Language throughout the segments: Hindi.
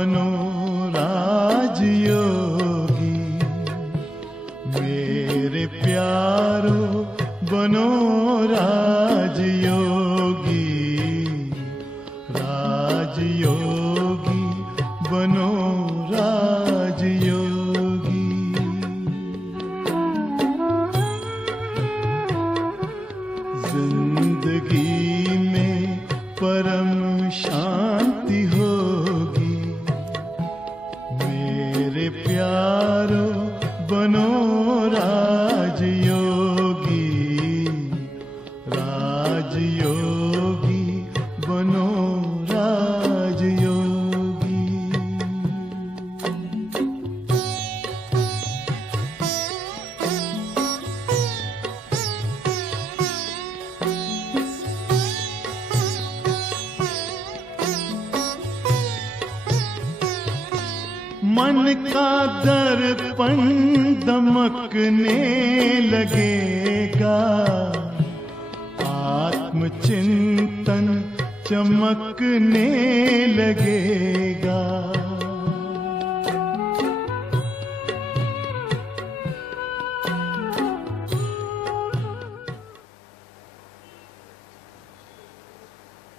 बनो राजयोगी, मेरे प्यारो बनो राजयोगी, राजयोगी बनो राजयोगी। जिंदगी में परम शांति होगी, मेरे प्यारो बनो राजयोगी, राजयोगी बनो राजयोगी। मन का दर्पण दमकने लगेगा, आत्मचिंतन चमकने लगेगा।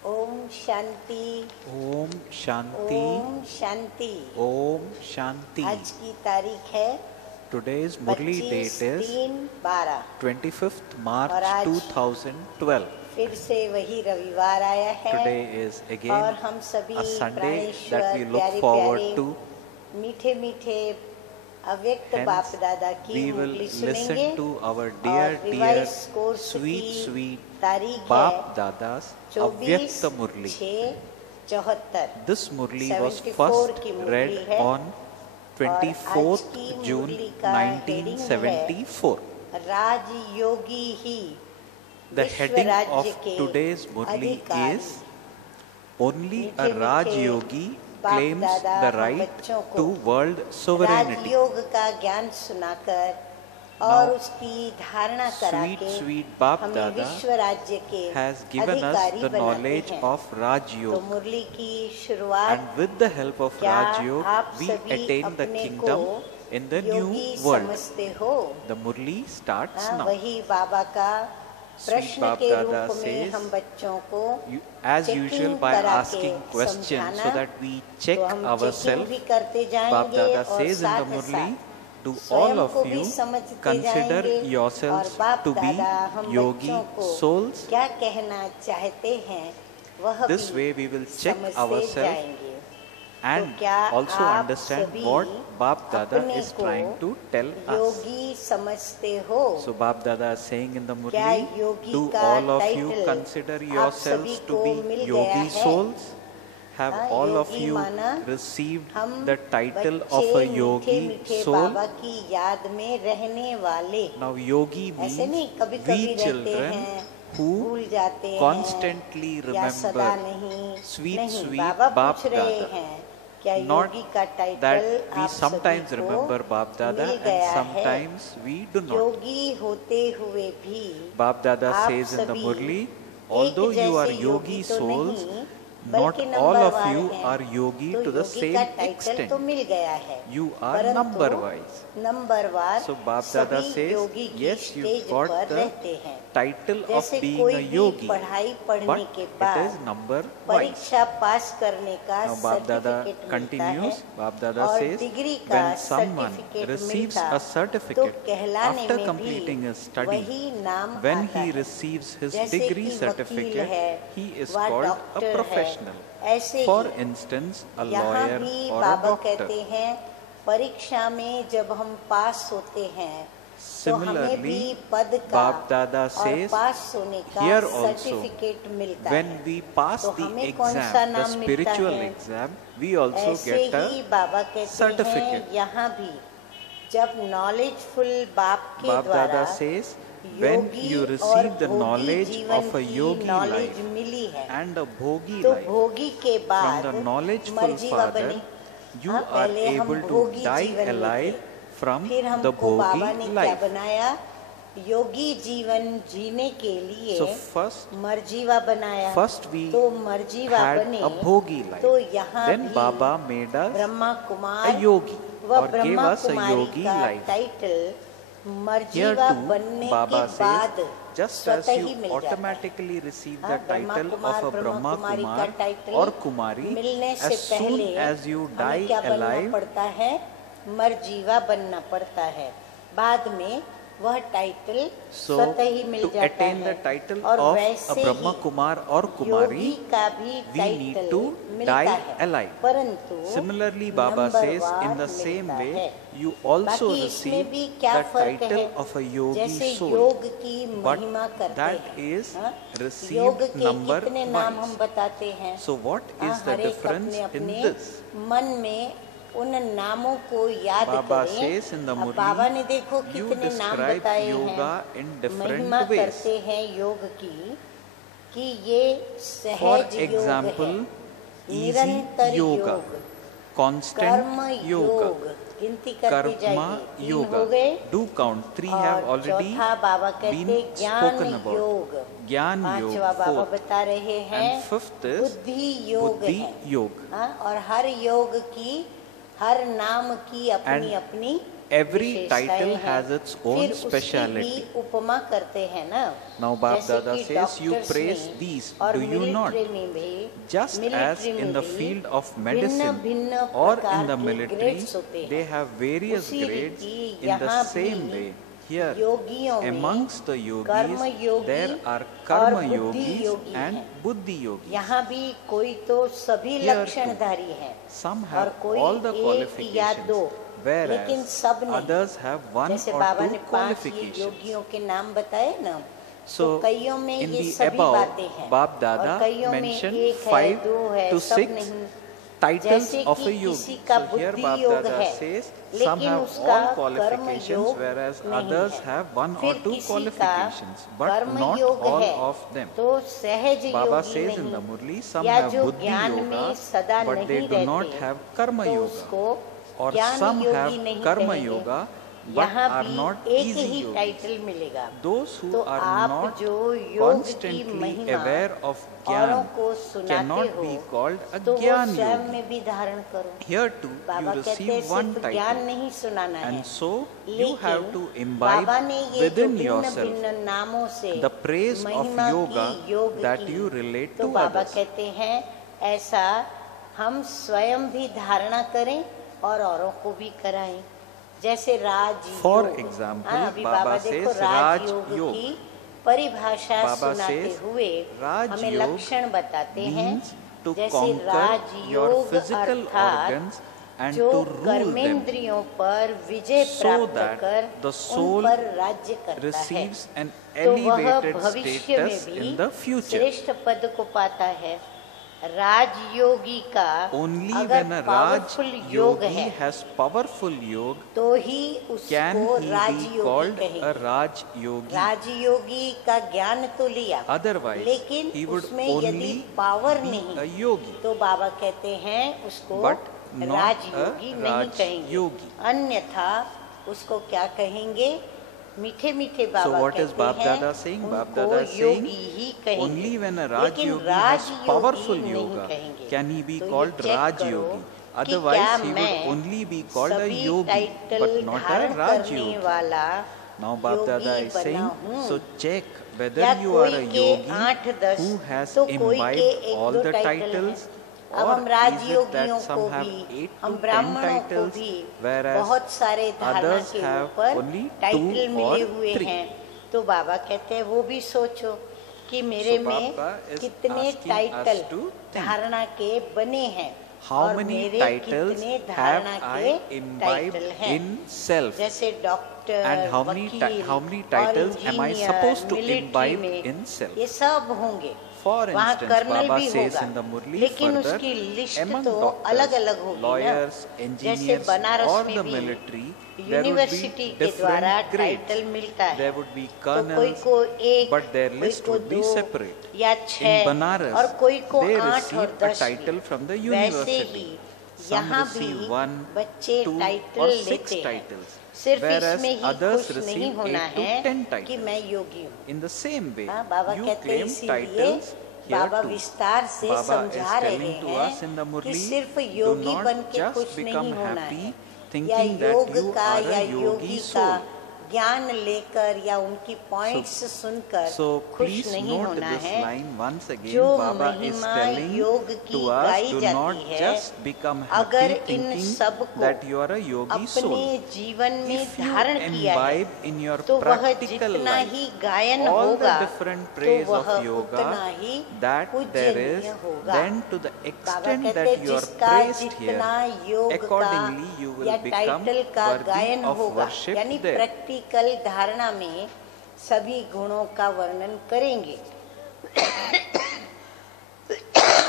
ओम शांति, ओम शांति, ओम शांति, ओम शांति। आज की तारीख है Today's Murli date is 25/3/12 25th March और आज 2012. फिर से वही रविवार आया है Today is again और हम सभी a Sunday प्राणेश्वर that we look प्यारे forward प्यारे to. मीठे मीठे अव्यक्त Hence, बाप दादा की we will मुरली सुनेंगे listen to our और dear, revise dear, course sweet, की sweet तारीख Bap है Dada's Avyakta Murli. 24/6/74। This Murli was 74 first की मुरली read है on 24th की June मुरली का heading 1974. राजयोगी ही The विश्व heading of राज्य के today's Murli अधिकारी। is Only a मीठे Raj मीठे Yogi बाप claims दादा the हम right बच्चों को to world sovereignty. राजयोग का ज्ञान सुनाकर और उसकी धारणा करा Sweet, के sweet Bap हमें Dada विश्व राज्य के has given us अधिकारी the बनाते knowledge हैं। of Raj तो Yoga. मुरली की शुरुआत And with the help of क्या Raj Yoga, आप we सभी attain the अपने kingdom को in the new Yogi world. समझते हो? The Murli starts now. वही बाबा का प्रश्न Bap के Dada रूप में says, हम बच्चों को As checking usual, by करा के asking questions समझाना, so that we check तो हम checking ourselves, भी करते Bap जाएंगे Dada और says in the साथ Murli, साथ do स्वयं all of को भी you समझते consider जाएंगे yourselves और बाप to be दादा हम yogi बच्चों को souls. क्या कहना चाहते हैं वह This भी way we will check समझते ourselves जाएंगे। and तो क्या also आप understand सभी what Bap Dada अपने is को trying to tell us. योगी समझते हो? So Bap Dada is saying in the क्या Murli, योगी do का all of you title consider आप yourselves सभी to को be मिल गया yogi है? souls? Have हाँ, all of योगी you माना received हम the title बच्चे of a मीठे yogi मीठे soul? बाबा की याद में रहने वाले। Now yogi ऐसे नहीं, means कभी we कभी रहते children हैं, who भूल जाते हैं constantly या सदा remember नहीं। sweet, नहीं, sweet बाबा Bap पूछ रहे Dada. हैं क्या Not योगी का टाइटल that we आप sometimes सभी को remember Bap Dada mill and गया है? sometimes we do not. योगी होते हुए भी Bap Dada आप says in the सभी Murli, एक although you are जैसे yogi तो souls, नहीं, not बल्कि all of नंबरवार you हैं। are yogi तो to the योगी same का टाइटल extent. तो मिल गया है, You are परंतु number wise. नंबरवार So Bap Dada सभी says, योगी की yes, you स्टेज got पर the रहते हैं। title of जैसे being कोई a भी yogi, पढ़ाई पढ़ने but के it बाद is number wise. परीक्षा पास करने का Now Bap Dada सर्टिफिकेट मिलता है continues, Bap Dada और says, डिग्री का when someone सर्टिफिकेट receives मिलता a तो certificate कहलाने after में completing भी his study, वही नाम when आता he है। receives his जैसे degree कि वकील certificate, है, he is वा called a डॉक्टर है, professional. ऐसे For ही instance, a यहाँ lawyer भी or a बाबा doctor. कहते हैं परीक्षा में जब हम पास होते हैं तो हमें भी Similarly, पद का Bap Dada और says, पास होने का here also, सर्टिफिकेट मिलता when है। we pass तो the हमें कौन सा exam, the नाम मिलता spiritual है? exam, we also ऐसे get ही a बाबा कहते certificate. हैं यहाँ भी जब नॉलेजफुल बाप के Bap द्वारा Dada says, when Yogi you और receive the भोगी knowledge जीवन of a की yogi नॉलेज life मिली है and a bhogi तो life भोगी के from बाद the knowledgeful मर्जीवा father, बनी। you हाँ, are पहले हम able to भोगी die जीवन में alive थे, from फिर the हमको बाबा ने bhogi क्या life. बनाया योगी जीवन जीने के लिए So first, मर्जीवा बनाया। we तो मर्जीवा had बने a bhogi life. तो यहाँ Then भी Baba made us Brahma Kumar a yogi व or gave Brahma us a Kumari yogi का life. टाइटल Here मर्जीवा too, बनने Baba के बाद says, just as स्वतः ही you मिल जाता है। automatically receive the हाँ, Brahma title Kumar, of a Brahma कुमारी का Kumar टाइटल or Kumari, मिलने से as soon पहले as you हमें die क्या बनना alive, पड़ता है? मर्जीवा बनना पड़ता है। बाद में वह टाइटल so स्वतः ही मिल to जाता attain the है। title और of a वैसे Brahma he Kumar or Yogi Kumari, का भी we need टाइटल to मिलता die है, alive. परंतु Similarly, Baba says, in the same मिलता way, है। you also बाकी इसमें receive भी क्या the फर्क title है? of a yogi जैसे soul. योग की But महिमा करते that हैं, is हाँ? received योग के number कितने नाम wise. हम बताते हैं? So what हाँ, is the हर एक difference अपने in अपने this? मन में उन नामों को याद Baba करें। says in the अब Murli, बाबा ने देखो you कितने नाम describe बताए yoga हैं। in different महिमा ways. करते हैं योग की कि ये For सहज योग example, है, easy निरंतर yoga, योग, constant कर्म yoga, योग, गिनती करते karma जाइए। 3 yoga. हो गए। Do count. 3 have और already चौथा बाबा कहते been ज्ञान spoken about. योग, ज्ञान योग, पांचवा बाबा fourth. बता रहे हैं And fifth is बुद्धि योग buddhi है। yoga. हाँ, और हर योग की, हर नाम की अपनी And अपनी every विशेषताएं title हैं। has its own फिर उसकी speciality. भी उपमा करते हैं ना। Now Bap जैसे Dada कि says, you डॉक्टर्स praise में these, और do you not? मिलिट्री में भी, Just as मिलिट्री in में the भी field of भिन्न medicine भिन्न or प्रकार in the के military, ग्रेड्स होते they हैं। have various उसी grades. रीति In the यहाँ same भी way, here योगियों में amongst the कर्म yogis, योगी there are और karma बुद्धि yogis योगी and हैं। buddhi yogis. यहाँ भी कोई तो सभी Here लक्षणधारी हैं Some और have कोई all the एक या qualifications, दो, लेकिन whereas सब नहीं। others have one जैसे or बाबा 2 ने 5 qualifications. योगियों के नाम बताए ना, So, तो कईयों में in ये the सभी above, बातें हैं Bap और Dada कईयों में mentioned 1 है, 5 2 है, to सब 6 नहीं। titles जैसे of कि a yogi. किसी का So here बुद्धि Bap योग Dada है, says some लेकिन have उसका all कर्म qualifications, योग whereas नहीं others है। have 1 or फिर 2 किसी का qualifications, but कर्म not योग all है, of them. तो सहज Baba Yogi says in the नहीं, Murli, some या have जो buddhi ज्ञान में yoga, सदा but they नहीं do not रहते, have karma तो yoga. उसको Or ज्ञान some योगी have नहीं karma कहेंगे। yoga, but यहाँ are भी not एक easy ही yogis. टाइटल मिलेगा। Those who तो are आप not जो योग की constantly महिमा aware of औरों Gyan को सुनाते cannot हो, be called a तो वो Gyan स्वयं yogi. में भी धारण करो। Here too, बाबा you कहते हैं receive one सिर्फ ज्ञान title, नहीं सुनाना है, and so you have to लेकिन imbibe बाबा ने ये जो within भिन्न yourself भिन्न नामों से the praise of महिमा yoga की, योग that की, you relate तो to बाबा others. कहते हैं ऐसा हम स्वयं भी धारणा करें और औरों को भी कराएं। जैसे राजयोग, For example, हाँ, अभी बाबा बाबा देखो says राजयोग राजयोग। की परिभाषा बाबा सुनाते says हुए राजयोग हमें लक्षण बताते हैं। means to जैसे conquer your राजयोग physical अर्थात organs and जो to rule them, कर्मेंद्रियों पर विजय so प्राप्त that कर the उन soul पर राज्य करता है, receives an तो वह elevated भविष्य में status भी in the future. श्रेष्ठ पद को पाता है। राजयोगी का Only अगर when a पावरफुल Raj योग yogi है has powerful yoga, तो ही can उसको he be Rajyogi called a कहेंगे। Raj yogi. राजयोगी का ज्ञान तो लिया, Otherwise, लेकिन he would उसमें यदि only पावर be नहीं a yogi, तो बाबा कहते हैं उसको but not राजयोगी a नहीं Raj कहेंगे, yogi. अन्यथा उसको क्या कहेंगे? मीठे मीठे So बाबा what is कहते Bap हैं Dada saying? Bap उनको Dada is saying योगी ही कहेंगे, only when a Raj लेकिन yogi has राजयोगी powerful नहीं yoga कहेंगे। can he be तो ये called चेक Raj करो yogi. कि Otherwise, क्या he would मैं only be called a सभी yogi, title but not a धारण Raj करने yogi. वाला Now Bap Dada Yogi is बना saying, हूँ। so check whether या you are कोई a के yogi 8-10 who has तो कोई के imbibed 1-2 all the title titles, हैं। अब or हम is it राजयोगियों that को some have भी, 8 हम to 10 ब्राह्मणों को titles, भी whereas बहुत सारे धारणा others के have ऊपर only 2 टाइटल मिले or हुए 3. हैं। तो बाबा कहते हैं वो भी सोचो कि मेरे So में Baba is कितने asking title us to think. धारणा के बने हैं How और many मेरे titles कितने have धारणा I के imbibed टाइटल हैं। in self? जैसे doctor, And how many titles am I supposed to imbibe in self? ये सब होंगे। For वहाँ instance, कर्नल Baba भी says होगा, in the Murli लेकिन further, उसकी लिस्ट among तो अलग अलग doctors, होगी ना। lawyers, जैसे engineers बनारस or में the भी military, there would university be के द्वारा different grades. टाइटल मिलता है। There would be तो कोई colonels, को 1, but their कोई list को would be 2 separate. या In 6 Banaras, और कोई को they 8 receive और a 10 title from the वैसे university. ही some यहाँ receive भी 1, बच्चे 2 टाइटल or 6 लेते हैं, titles, सिर्फ whereas इसमें ही others खुश नहीं receive होना 8 to है 10 कि titles. मैं योगी हूँ। In the same way, हाँ, बाबा you कहते claim इसीलिए titles here बाबा too. विस्तार से Baba is समझा रहे telling to हैं us in the कि Murli, सिर्फ do योगी not बन के just खुश become नहीं होना happy है, या thinking that योग you का are या a yogi योगी का soul. ज्ञान लेकर या उनकी पॉइंट्स सुनकर So खुश please नहीं note होना this है। line once again. जो Baba is महिमा telling योग to की us, गाई do जाती not है, just become अगर happy इन thinking सब को that you are a yogi soul. अपने जीवन में If you धारण किया है imbibe in your तो वह practical जितना life ही गायन all the होगा different तो praise वह of yoga उतना ही that there is, पूजनीय होगा। then to the Baba extent कहते that you are जिसका praised जितना here, योग accordingly you का या will become टाइटल का worthy गायन of होगा, worship यानी there. प्रैक्टिकल धारणा में सभी गुणों का वर्णन करेंगे।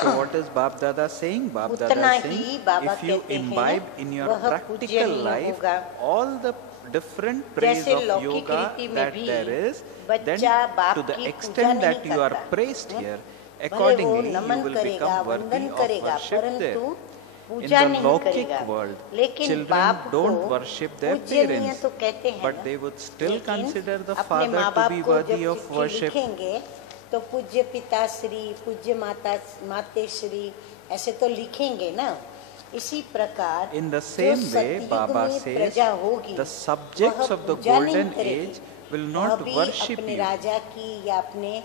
So what is Bab Dada saying? Bab Dada उतना is he saying, Baba if you कहते हैं imbibe in your वह practical पूजनीय life होगा। all the different praise जैसे of लौकिक yoga रीति में that भी there is, then बच्चा बाप to the की पूजा extent नहीं that you are करता, praised here, भले वो accordingly you नमन will करेगा, become वंदन worthy of करेगा, worship there. परंतु In पूजा the नहीं Lokik करेगा। world, लेकिन children बाप don't को worship their पूजनीय parents, तो कहते हैं but ना, they would still लेकिन consider the अपने father माँ to बाप be को worthy जब of चिट्ठी worship. लिखेंगे तो पूज्य पिताश्री, पूज्य मातेश्री ऐसे तो लिखेंगे ना। इसी प्रकार In the जो same way, सतयुग Baba में says, प्रजा होगी the subjects वह of the पूजा नहीं golden करेगी, age will वह not भी worship अपने you. राजा की या अपने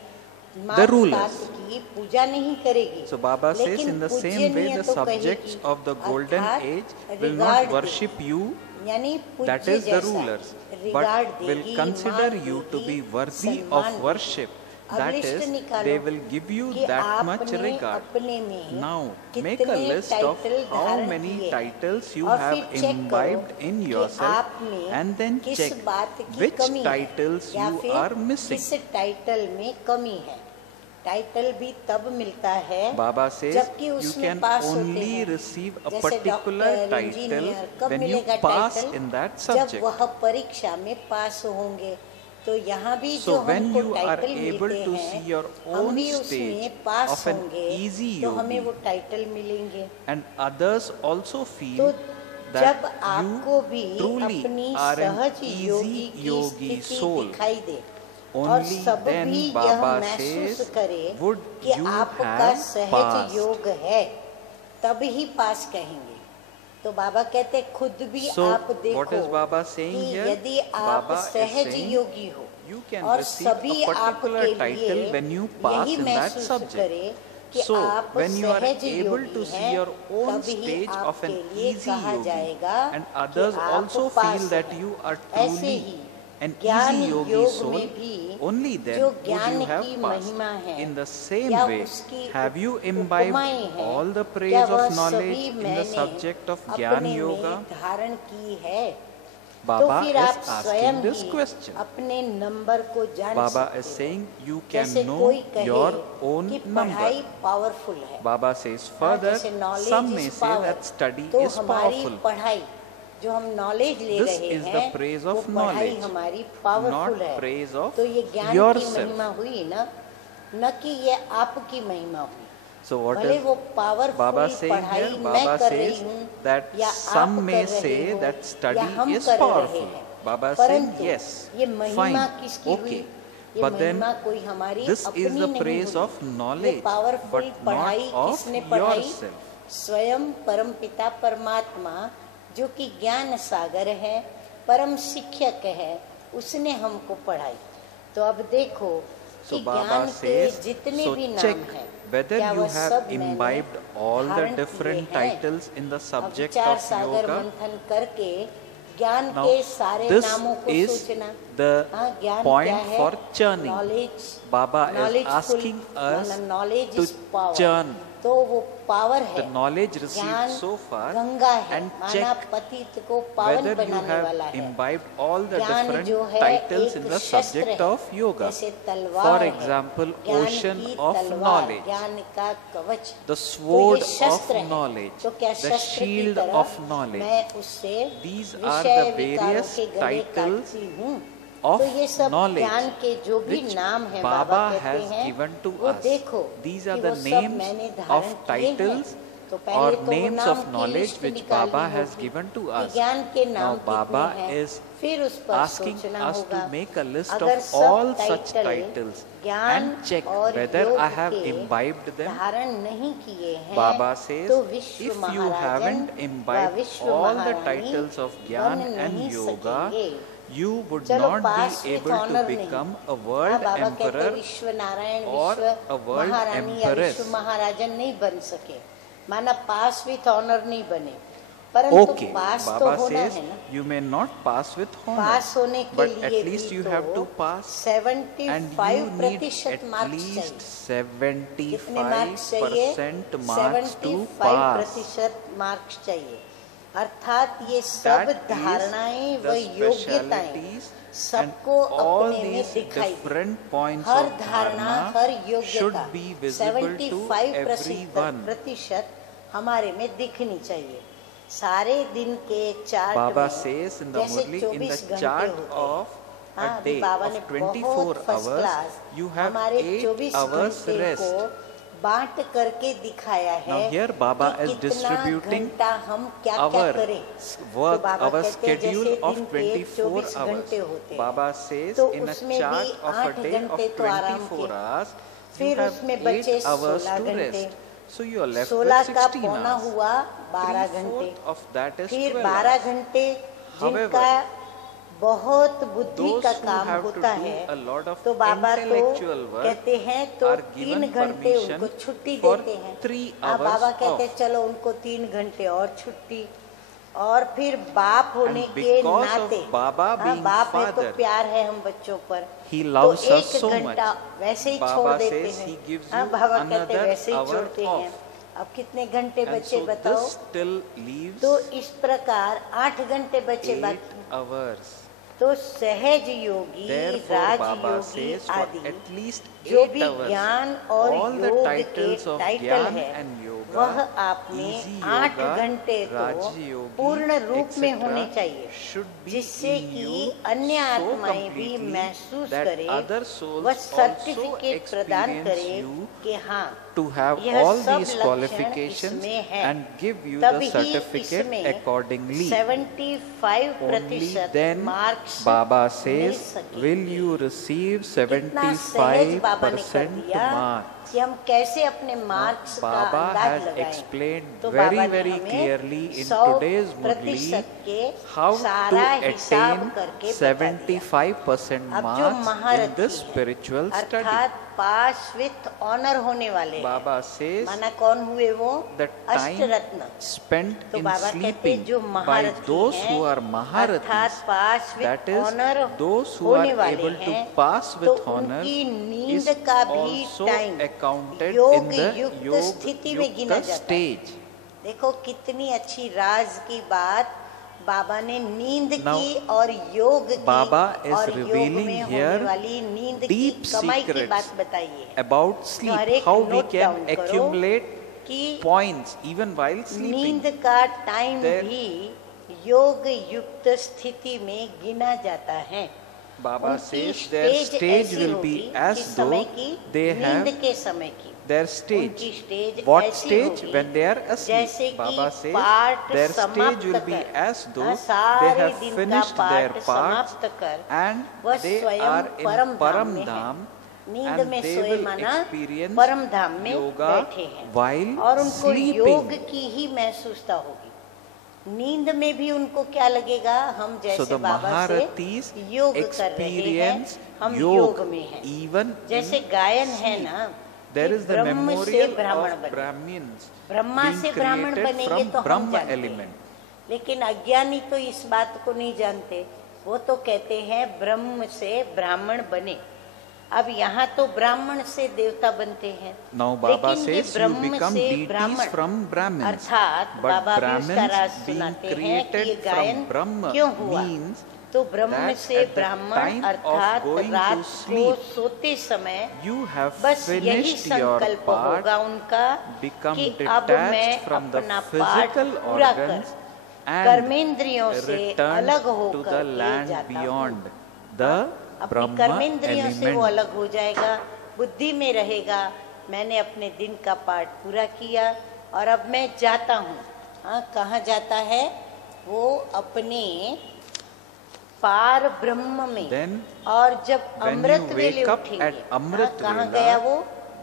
The rulers. की पूजा नहीं करेगी। So Baba says, लेकिन in the same way, पूजनीय the तो subjects कहेगी, of the golden अर्थात age will regard not worship you, यानी that पूज्य is the जैसा rulers, regard but will देगी, consider मान you to देगी, be worthy सम्मान of देगी। worship. That अब लिस्ट is, निकालो they will give you कि that much आपने regard. अपने में Now, make a कितने list of टाइटल how धारण many किए titles you और have फिर चेक imbibed करो in कि yourself, आप में and then किस check बात की which कमी है titles या you फिर are missing. किस टाइटल में कमी है। टाइटल भी तब मिलता है Baba says जबकि you उसमें can पास होते only हैं। receive a जैसे particular डॉक्टर, title इंजीनियर, कब when you मिलेगा pass टाइटल? in that जब subject. वह परीक्षा में पास होंगे। तो यहाँ भी So जो when हमको you are टाइटल able मिलते to हैं, see your हम own भी stage उसमें पास of an होंगे easy तो हमें yogi, वो टाइटल मिलेंगे। and others also feel तो that जब आपको भी you truly अपनी are an सहज योगी easy की yogi स्थिति soul, दिखाई दे और only सब then भी यह Baba महसूस says, करे would कि you आपका have सहज passed. योग है, तब ही पास कहेंगे। तो बाबा कहते खुद भी So, आप देखो what is Baba saying कि here? यदि आप Baba is सहज saying, योगी हो you can और receive सभी a particular आपके title लिए when you pass यही in that महसूस subject. करे कि So, आप when you are सहज able योगी to see हैं, your own तभी stage of an आपके लिए easy कहा yogi, जाएगा and कि others आप also पास feel that हैं। you are ऐसे truly ही an ज्ञान easy yogi योग soul, में भी only then जो would ज्ञान you की have passed. महिमा है In the same या way, उसकी have you imbibed उपमाएं हैं, all the क्या praise वह of knowledge सभी in the मैंने subject of अपने Gyan में Yoga? धारण की है? तो Baba फिर is आप स्वयं asking this ही question. अपने नंबर को जान Baba सकते is हो। saying you जैसे can know कोई कहे your own कि number. पढ़ाई पावरफुल है, Baba says further, जैसे knowledge some is may say power, that study तो is हमारी powerful. पढ़ाई जो हम नॉलेज ले This रहे is the हैं praise वो of पढ़ाई knowledge, हमारी पावरफुल not है। praise of तो ये ज्ञान की yourself. महिमा हुई ना, न कि ये आपकी महिमा हुई। So what भले is वो Baba पावरफुल saying पढ़ाई here? मैं Baba कर रही says हूँ that या some आप may कर रहे say हो that study या हम is कर रहे powerful. हैं, Baba is saying परंतु yes, ये महिमा fine, किसकी हुई? okay. ये But then महिमा कोई हमारी this अपनी is the नहीं praise हुई। of knowledge, ये पावरफुल but पढ़ाई not of किसने पढ़ाई? yourself. स्वयं परम पिता परमात्मा जो कि ज्ञान सागर है, परम शिक्षक है, उसने हमको पढ़ाई। तो अब देखो So कि Baba ज्ञान के says, जितने so भी check नाम हैं, whether क्या you वह have सब मैंने imbibed all the धारण different किए हैं? titles in the अब subject विचार of सागर yoga. मंथन करके ज्ञान Now, के सारे this नामों को is सोचना। the हाँ, ज्ञान point क्या है? for churning. Knowledge, Baba is knowledgeful, asking us knowledge to is power. churn तो वो पावर है। the knowledge ज्ञान received so far गंगा है, and माना check पतित को पावन whether you बनाने have वाला है। imbibed all the ज्ञान different जो है titles in एक the शस्त्र subject है, of yoga. जैसे तलवार For है, example, ज्ञान ocean की of तलवार, knowledge, ज्ञान का कवच, the तो sword ये शस्त्र of है। knowledge, तो क्या the शस्त्र की shield तरह of knowledge. मैं उससे These are विषय the विकारों various के गले titles काटती हूँ। of तो ये सब knowledge ज्ञान के जो भी which नाम है Baba बाबा कहते has हैं, given to वो us. देखो These कि are वो the सब names मैंने of धारण किए हैं। titles तो or पहले तो वो names नाम of की knowledge लिस्ट which निकालनी Baba has होगी given to कि us. ज्ञान के Now नाम Baba कितने हैं, is फिर उस पर asking सोचना us होगा। to make a list अगर of सब all such टाइटल titles ज्ञान and check और whether योग I have के imbibed them. धारण नहीं किए हैं, Baba says, तो विश्व if you महाराजन haven't व imbibed विश्व all the महारानी titles of बन Gyan and नहीं Yoga, सकेंगे। you would चलो not pass be with able to honour नहीं। become a हाँ, world बाबा कहते emperor विश्व नारायण or विश्व a world महारानी या empress. विश्व महाराजन नहीं बन सके, माना पास विथ ऑनर नहीं बने, परंतु Okay, पास तो Baba होना says है ना। you may not pass with honor, पास होने के but लिए at least भी you तो have to pass, and you 75% need marks at least चाहिए। कितने मार्क्स चाहिए? 75% marks to pass. 75% मार्क्स चाहिए। अर्थात ये सब That is धारणाएं व the योग्यताएं specialities and सबको all अपने में these दिखाई दे। different points हर of धारणा, dharma हर should योग्यता be visible to 75% everyone. प्रतिशत हमारे में दिखनी चाहिए। सारे दिन के चार्ट Baba में says in the जैसे Murli, in 24 the घंटे chart होते हैं। of हाँ, a अभी day बाबा of ने 24 बहुत first hours, class you have हमारे 8 24 hours घंटे rest. को बांट करके दिखाया है। Now here Baba कि is कितना distributing घंटा हम क्या क्या our करें। work, तो बाबा our कहते हैं schedule जैसे of दिन के 24 24 hours. घंटे होते हैं, Baba says तो in a उसमें chart भी of a 8 day of घंटे तो आराम 24 के, hours, you फिर have उसमें 8 बचे hours 16 to घंटे, rest. So you are left 16 with का 16 पौना hours. हुआ 12 घंटे, 3/4 of that is फिर 12 12 hours. घंटे However, जिनका बहुत बुद्धि those का who काम have to होता do है, a lot of तो बाबा तो intellectual work कहते हैं तो are given 3 घंटे permission उनको छुट्टी for देते हैं। 3 हाँ, hours बाबा कहते हैं off. चलो उनको 3 घंटे और छुट्टी, और फिर बाप होने And के because of नाते, Baba हाँ, being बाप है तो father, प्यार है हम बच्चों पर, He तो loves us 1 so घंटा much. वैसे ही Baba छोड़ देते says हैं। he gives हाँ, you बाबा कहते हैं another वैसे ही hour छोड़ते off. हैं। अब कितने घंटे And बचे so बताओ? this still leaves तो इस प्रकार 8 घंटे बचे 8 बाकी। hours. तो सहज योगी, Therefore, Baba Rajyogi says for आदि at least जो 8 भी hours, ज्ञान और all the योग titles के of टाइटल Gyan है, and Yoga, वह आप में Easy 8 Yoga, घंटे तो Rajyogi, पूर्ण रूप में etc. होने चाहिए, should be जिससे in कि you अन्य so आत्माएं भी completely महसूस that करें, other souls वह also सर्टिफिकेट प्रदान experience करें you कि हाँ to have यह all सब these लक्षण qualifications इसमें है। and give you the तभी certificate इसमें accordingly. 75% Only then marks Baba मिल says, सके। will you receive कितना सहज बाबा ने कर 75% दिया marks. कि हम कैसे अपने मार्क्स का Baba अंदाज has लगाएं। explained तो very बाबा ने very हमें clearly in 100% today's Murli के how to सारा हिसाब attain करके बता दिया। 75% अब जो marks in महारथी this हैं, spiritual study. अर्थात पास विथ ऑनर होने वाले हैं। Baba says माना कौन हुए वो? the time अष्टरत्न। spent तो in बाबा कहते sleeping जो by महारथी those हैं, who are Maharathis, अर्थात pass that with is honour those who होने are वाले able to हैं, pass तो with honors उनकी नींद is का भी also टाइम accounted योग in the युक्त Yoga स्थिति में गिना Yukta जाता है। stage. देखो कितनी अच्छी राज की बात बाबा ने नींद Now, की और योग की Baba is और योग revealing में here होने वाली नींद की deep कमाई की secrets बात बताई है about हर sleep, एक how we note can down करो accumulate कि points even while sleeping. नींद का टाइम There- भी योग युक्त स्थिति में गिना जाता है। Baba उनकी says their stage ऐसी will होगी, be as किस though समय की? they have नींद के समय की their उनकी stage. स्टेज What ऐसी stage? होगी, When they are जैसे asleep. कि Baba says पाठ their समाप्त stage will be कर, as though they सारे have दिन का finished पाठ their parts समाप्त कर and वह they स्वयं are in परम धाम Param में है। Dham नींद and में they सोए will माना experience परम धाम में yoga बैठे हैं while और उनको योग sleeping. की ही महसूसता होगी। नींद में भी उनको क्या लगेगा? हम So जैसे the बाबा Maharathis से योग कर रहे हैं, experience हम योग yoga में हैं। even जैसे in गायन है sleep. ना, There कि is the ब्रह्म से memorial ब्राह्मण of बने। Brahmins ब्रह्मा being से ब्राह्मण created बनेंगे from तो हम Brahma जानते हैं, element. लेकिन अज्ञानी तो इस बात को नहीं जानते। वो तो कहते हैं ब्रह्म से ब्राह्मण बने। अब यहाँ तो ब्राह्मण से देवता बनते हैं, Now Baba लेकिन ये says you ब्रह्म become से deities ब्राह्मण from Brahmins. अर्थात But बाबा भी उसका राज Brahmins being सुनाते हैं कि ये created गायन from Brahma क्यों हुआ। means तो ब्रह्म that से at the ब्राह्मण time of अर्थात going to रात को sleep, सोते समय you have बस यही finished your संकल्प part, होगा उनका become कि अब मैं detached from the अपना पाठ physical पूरा कर organs and कर्मेंद्रियों से return अलग to होकर the के land जाता हूँ। beyond the अपनी Brahma कर्मेंद्रियों से वो element. अलग हो जाएगा, बुद्धि में रहेगा मैंने अपने दिन का पाठ पूरा किया, और अब मैं जाता हूँ। हाँ, कहाँ जाता है वो? अपने पार ब्रह्म में। Then, और जब when अमृत you वेले wake up उठेंगे, at Amrit हाँ, कहाँ Vela, गया वो?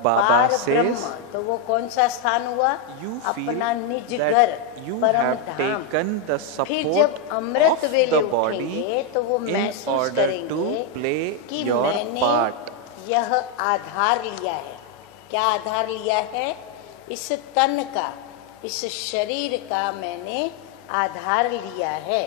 Baba पार says, ब्रह्म। तो वो कौन सा स्थान हुआ? you feel अपना निज घर, that you परम have धाम। taken the फिर support जब अमृत of वेले the body उठेंगे तो वो in महसूस order करेंगे to play कि your मैंने part. यह आधार लिया है। क्या आधार लिया है? इस तन का, इस शरीर का मैंने आधार लिया है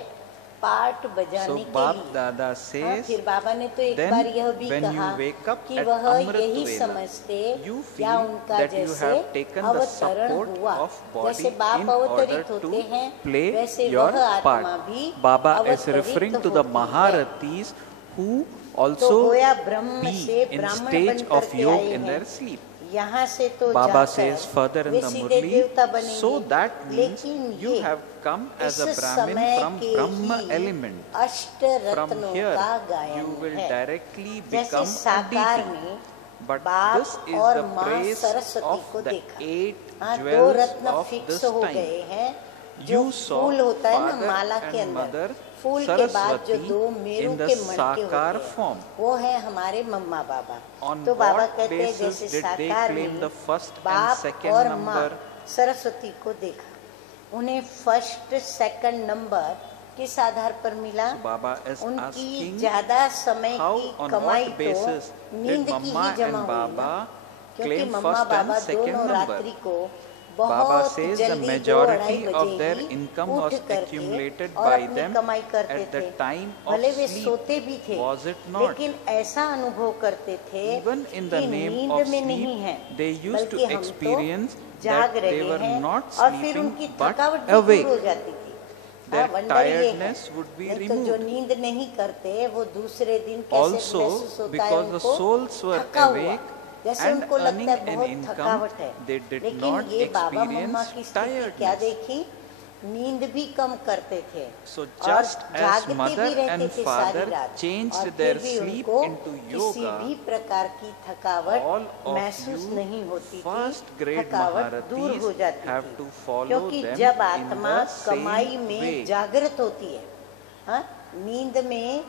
पार्ट बजाने के Bab लिए। Dada हाँ, says, फिर बाबा ने तो एक then बार यह भी when you कहा wake up कि at वह Amrit यही Vela, समझते you या feel उनका that you जैसे have taken the अवतरण support हुआ। of body जैसे बाप in order अवतरित to होते हैं play वैसे your वह आत्मा part. भी Baba is अवतरित referring to the होती है। Maharathis who तो also गोया ब्रह्म be से in ब्राह्मण stage बन of करके yoga आए in हैं। their sleep. यहाँ से तो Baba जाकर says further in way the सीधे Murli, देवता बनेंगे। so that means लेकिन you ये have come as a इस Brahmin समय from के Brahma ही element. अष्ट From रत्नों here का you गायन will है। directly जैसे become a साकार deity. में But बाप this is और the माँ praise सरस्वती of को the देखा। 8 हाँ, दो jewels Ratna of fix this हो time. गए हैं। जो You saw फूल होता है ना Father माला के and अंदर, Mother फूल के बाद जो Saraswati दो मेरू in the के मणके Sakar होते हैं form. वो है हमारे मम्मा बाबा। On तो बाबा what कहते हैं basis जैसे did they साकार claim में the first and बाप second और माँ number? सरस्वती को देखा, उन्हें फर्स्ट सेकंड नंबर किस आधार पर मिला? So Baba is उनकी asking ज्यादा समय how की on कमाई what तो basis नींद did की Mama ही जमा and हुई ना, Baba क्योंकि claim mamma first Baba and second दोनों number? रात्रि को Baba बहुत says the जल्दी 2-2:30 majority of बजे their ही income उठ was करके accumulated और by अपनी them कमाई करते at the थे। time of भले वे sleep. सोते भी थे, Was it not? लेकिन ऐसा अनुभव करते थे Even in the कि name नींद of में sleep, नहीं है, they used to बल्कि हम experience तो जाग that they रहे were हैं not और फिर sleeping उनकी but थकावट भी दूर awake. हो जाती थी। Their वंडर ये है। tiredness would be नहीं तो जो removed. नींद नहीं करते वो दूसरे दिन कैसे Also, महसूस होता है because the उनको? souls were थका हुआ। awake जैसे and उनको लगता earning है an बहुत income, थकावट है, they did लेकिन not ये बाबा मम्मा experience की स्थिति क्या tiredness. देखी? नींद भी कम करते थे So और just as जागते mother भी रहते and थे father सारी रात, changed और their फिर भी sleep उनको into किसी yoga, भी प्रकार की थकावट all of महसूस you नहीं होती first थी, grade थकावट दूर हो Maharathis जाती have थी, to follow क्योंकि them जब in आत्मा the same कमाई में way. जागृत होती है, हाँ, नींद में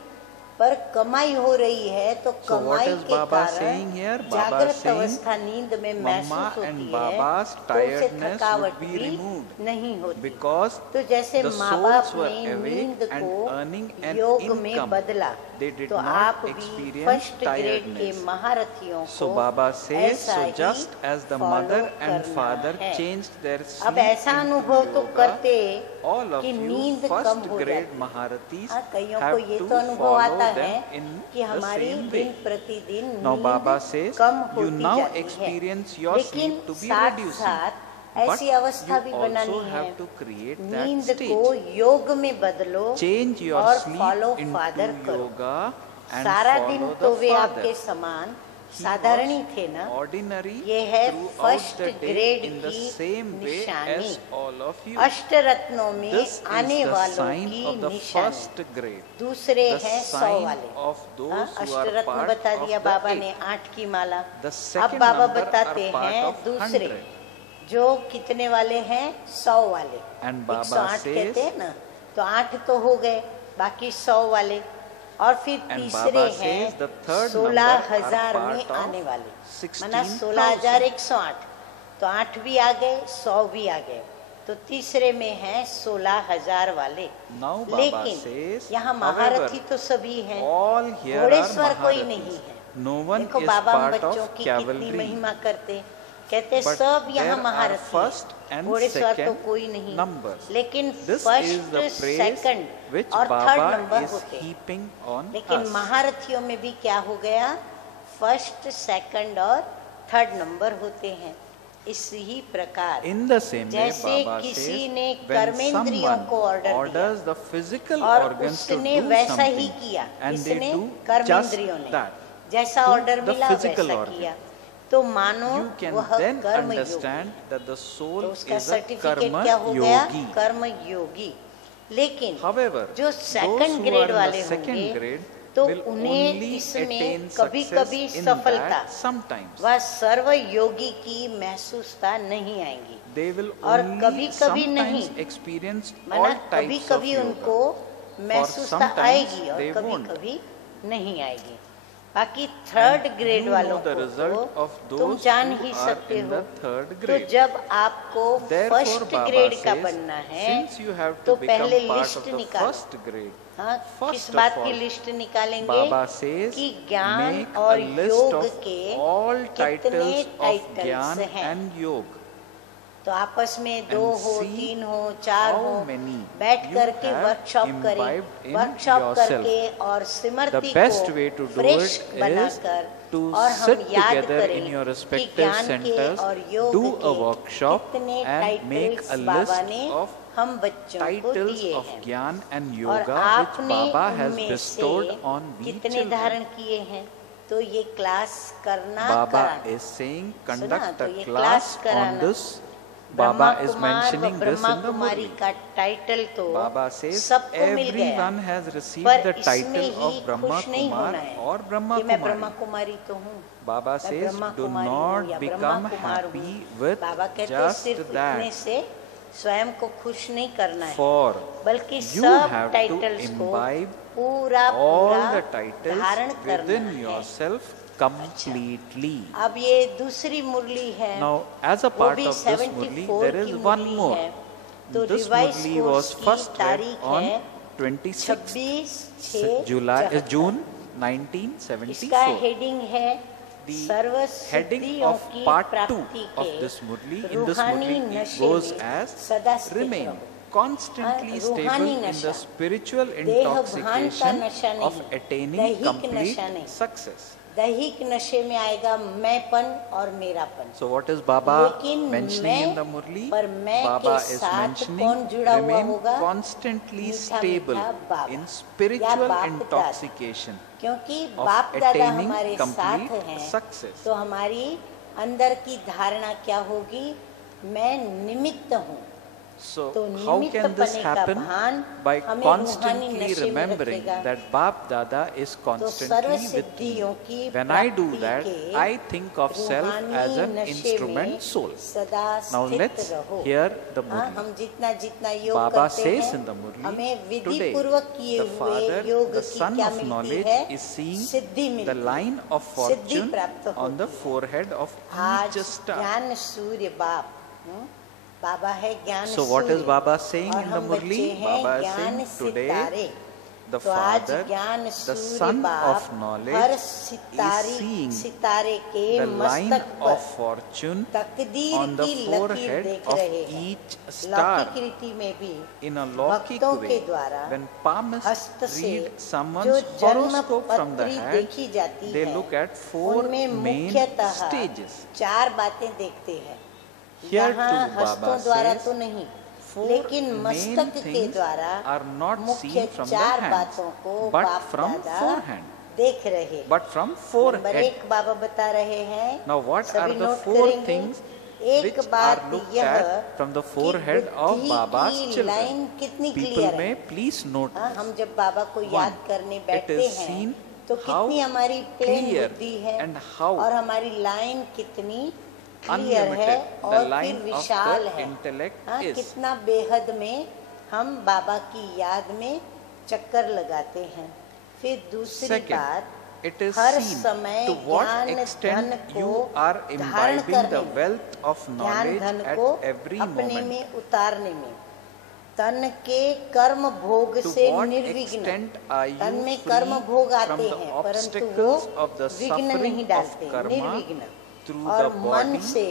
पर कमाई हो रही है तो So what कमाई is के Baba कारण saying here? Baba जागृत saying अवस्था नींद में Mama महसूस and होती है Baba's तो उसे tiredness थकावट would be भी removed नहीं होती। because तो जैसे the माँ बाप souls were ने awake नींद and को earning an योग में income. बदला, They did तो not आप भी experience फर्स्ट ग्रेड के tiredness. महारथियों So को Baba says, ऐसा so he just as the follow mother and करना father है। changed their अब sleep ऐसा into अनुभव तो yoga, करते all of कि you नींद कम first हो grade जाती। Maharathis हाँ, कईयों have को ये to तो अनुभव follow आता है them in कि the हमारी same दिन way. प्रतिदिन Now नींद Baba says, कम you होती now जाती है, experience your लेकिन sleep to be साथ reducing. साथ But ऐसी अवस्था you भी also बनानी है, have to create that नींद stage. को योग में बदलो Change your और sleep फॉलो into फादर करो। yoga and सारा दिन follow तो the वे father. आपके समान He साधारण ही was थे ना। ordinary ये है throughout first the day grade in the की same way निशानी। as all of you. अष्ट रत्नों में This is आने the वालों sign की of the निशानी। first grade. दूसरे The हैं 100 sign वाले। of those हाँ, who अष्ट are रत्न part बता of दिया the बाबा ने, eight. 8 की माला। The अब second बाबा number बताते are part हैं of दूसरे 100. जो कितने वाले हैं? 100 वाले। And Baba 108 says, कहते हैं ना, तो 8 तो हो गए, बाकी 100 वाले। और फिर And तीसरे Baba हैं says the third 16,000 number are में part of आने वाले, 16,000. माना 16,108। तो 8 भी आ गए, 100 भी आ गए, तो तीसरे में हैं 16,000 वाले। Now Baba लेकिन says, यहाँ however, महारथी तो सभी हैं, all here are घोड़ेश्वर कोई नहीं Maharathis. है। No one देखो is बाबा हम part बच्चों of की कितनी cavalry. महिमा करते, कहते But सब यहाँ there are महारथी first हैं, and घोड़ेश्वर तो second कोई नहीं, numbers. लेकिन This is first the praise second which और थर्ड Baba नंबर is होते हैं। heaping on लेकिन us. महारथियों में भी क्या हो गया? फर्स्ट सेकंड और थर्ड नंबर होते हैं। इसी प्रकार In the same way, जैसे Baba किसी says, ने when कर्मेंद्रियों someone को ऑर्डर orders the physical और organs to उसने do वैसा ही something, किया, and they किसने? do just कर्मेंद्रियों ने that, जैसा to ऑर्डर the मिला physical वैसा organ. किया, तो मानो you can वह then कर्म understand Yogi. that the soul तो उसका is a सर्टिफिकेट karma क्या हो गया? yogi. कर्म योगी। लेकिन However, जो those second who are grade in वाले the second होंगे grade, तो will उन्हें only इसमें attain कभी success कभी in सफलता that sometimes. व सर्व योगी की महसूसता नहीं आएंगी, They will और only कभी-कभी नहीं, sometimes experience माना all कभी types of कभी yoga. उनको महसूसता sometimes आएगी और they कभी won't. कभी नहीं आएगी। बाकी थर्ड ग्रेड You know वालों the को result of तो तुम those जान who ही are सकते in हो। the third तो grade. जब आपको Therefore, फर्स्ट Baba ग्रेड का says, बनना है since you have तो to become पहले part लिस्ट of the निकालो। first grade, हाँ, first किस of बात की all, लिस्ट निकालेंगे Baba says, कि ज्ञान make और a list योग of के all कितने titles of टाइटल्स Gyan हैं। and Yoga. तो आपस में 2 And हो, see 3 हो, 4 how हो, many बैठ you करके have वर्कशॉप करें। imbibed in workshop yourself. करके और The स्मृति best को way to do fresh it is बनाकर to और हम sit याद together करें in your कि respective ज्ञान के centers, और योग do a के workshop कितने and make titles a Baba list ने of हम बच्चों को titles दिए of हैं। Gyan and और Yoga which आपने Baba has उनमें bestowed से on we कितने children. धारण किए हैं? तो ये क्लास करना Baba कराना। is saying सुना? conduct तो a ये class क्लास on कराना। this. Brahma Baba is Kumar व mentioning this Brahma in the Kumari Murli. का टाइटल तो Baba says सबको मिल गया, everyone has received पर the इसमें title ही of Brahma खुश नहीं Kumar होना है or Brahma कि मैं ब्रह्मा Kumari. कुमारी तो हूँ, Baba मैं says ब्रह्मा do कुमारी हूँ या not ब्रह्मा become कुमार हूँ। happy with बाबा कहते just सिर्फ इतने that. से स्वयं को खुश नहीं करना है, For बल्कि you सब have to टाइटल्स को imbibe पूरा all पूरा the titles धारण करना within है। yourself completely. अब ये दूसरी मुरली है, Now, as a वो part भी of this 74 Murli, there की is one मुरली more. है। तो This revise Murli course was की first read तारीख on है 26th 26/6/74। June इसका 1974. हेडिंग है The सर्व heading सिद्धियों of की part 2 प्राप्ति of के this Murli, in this रूहानी Murli, it नशे goes में as सदा स्थित remain रहो। constantly stable रूहानी in the नशा, spiritual देह भान का intoxication नशा of नहीं, attaining दैहिक complete नशा नहीं। success. दैहिक नशे में आएगा मैंपन और मेरापन। So what is Baba लेकिन mentioning in the मैं Murli? पर मैं Baba के is साथ mentioning कौन जुड़ा हुआ remain होगा? constantly मीठा stable मीठा बाबा in या spiritual बाप दादा। intoxication क्योंकि of बाप दादा attaining हमारे साथ complete हैं, success. तो हमारी अंदर की धारणा क्या होगी? मैं निमित्त हूँ। So तो how निमित्त can this पने का happen? भान By हमें constantly रूहानी नशे में remembering रखेगा। that Bap Dada is तो सर्व constantly with me. सिद्धियों की When I do प्राप्ति that, के I think of self रूहानी as an नशे instrument में soul. सदा Now स्थित let's रहो। hear the हाँ, Murli. हम जितना जितना योग Baba करते says हैं, in the Murli, हमें विधि today पूर्वक किए the हुए Father, योग the की Son क्या of मिलती knowledge है? is seeing सिद्धि the मिलती है। line of सिद्धि fortune प्राप्त on the होती है। forehead of आज each star. ज्ञान सूर्य बाप, बाबा है ज्ञान So what is Surya, Baba saying और in the हम Murli? बच्चे हैं Baba is ज्ञान saying today सितारे। the तो आज Father, ज्ञान the सूर्य Son बाप of knowledge her is seeing सितारे के the line मस्तक of पर fortune तकदीर on the की लकीर forehead देख of रहे हैं। each star. लौकिक रीति में भी In a lockic भक्तों के way, द्वारा when palmists हस्त से read जो someone's जन्म horoscope from the पत्री hand, देखी जाती they है, look at 4 उनमें main मुख्यतः stages. 4 बातें देखते हैं। Here यहाँ too हस्तों Baba द्वारा says, तो नहीं, 4 लेकिन main मस्तक के things द्वारा are not मुख्य seen from the 4 hands, बातों को but बाप from दादा forehand. देख रहे। But from number forehead. 1 बाबा बता रहे हैं, Now what are सभी the नोट 4 करेंगे। things एक which बात are looked यह at from the forehead कि of बुद्धि Baba's की children? लाइन कितनी People क्लियर है। may please note हाँ, this. हम जब बाबा को याद करने It बैठते is हैं seen तो how कितनी हमारी प्लेन clear बुद्धि है and how और हमारी लाइन कितनी क्लियर है unlimited the और फिर line of विशाल the है। intellect हाँ, is. कितना बेहद में हम बाबा की याद में चक्कर लगाते हैं। फिर दूसरी Second, बात, it is हर seen समय to what ज्ञान extent धन को you are धारण imbibing करने the में, wealth of ज्ञान knowledge धन at को every अपने moment. में उतारने में, तन के कर्म भोग To से what निर्विघ्न। extent are you तन में free कर्म भोग from आते the हैं परंतु वो obstacles of the विघ्न suffering नहीं of डालते, karma निर्विघ्न। through और the मन body? से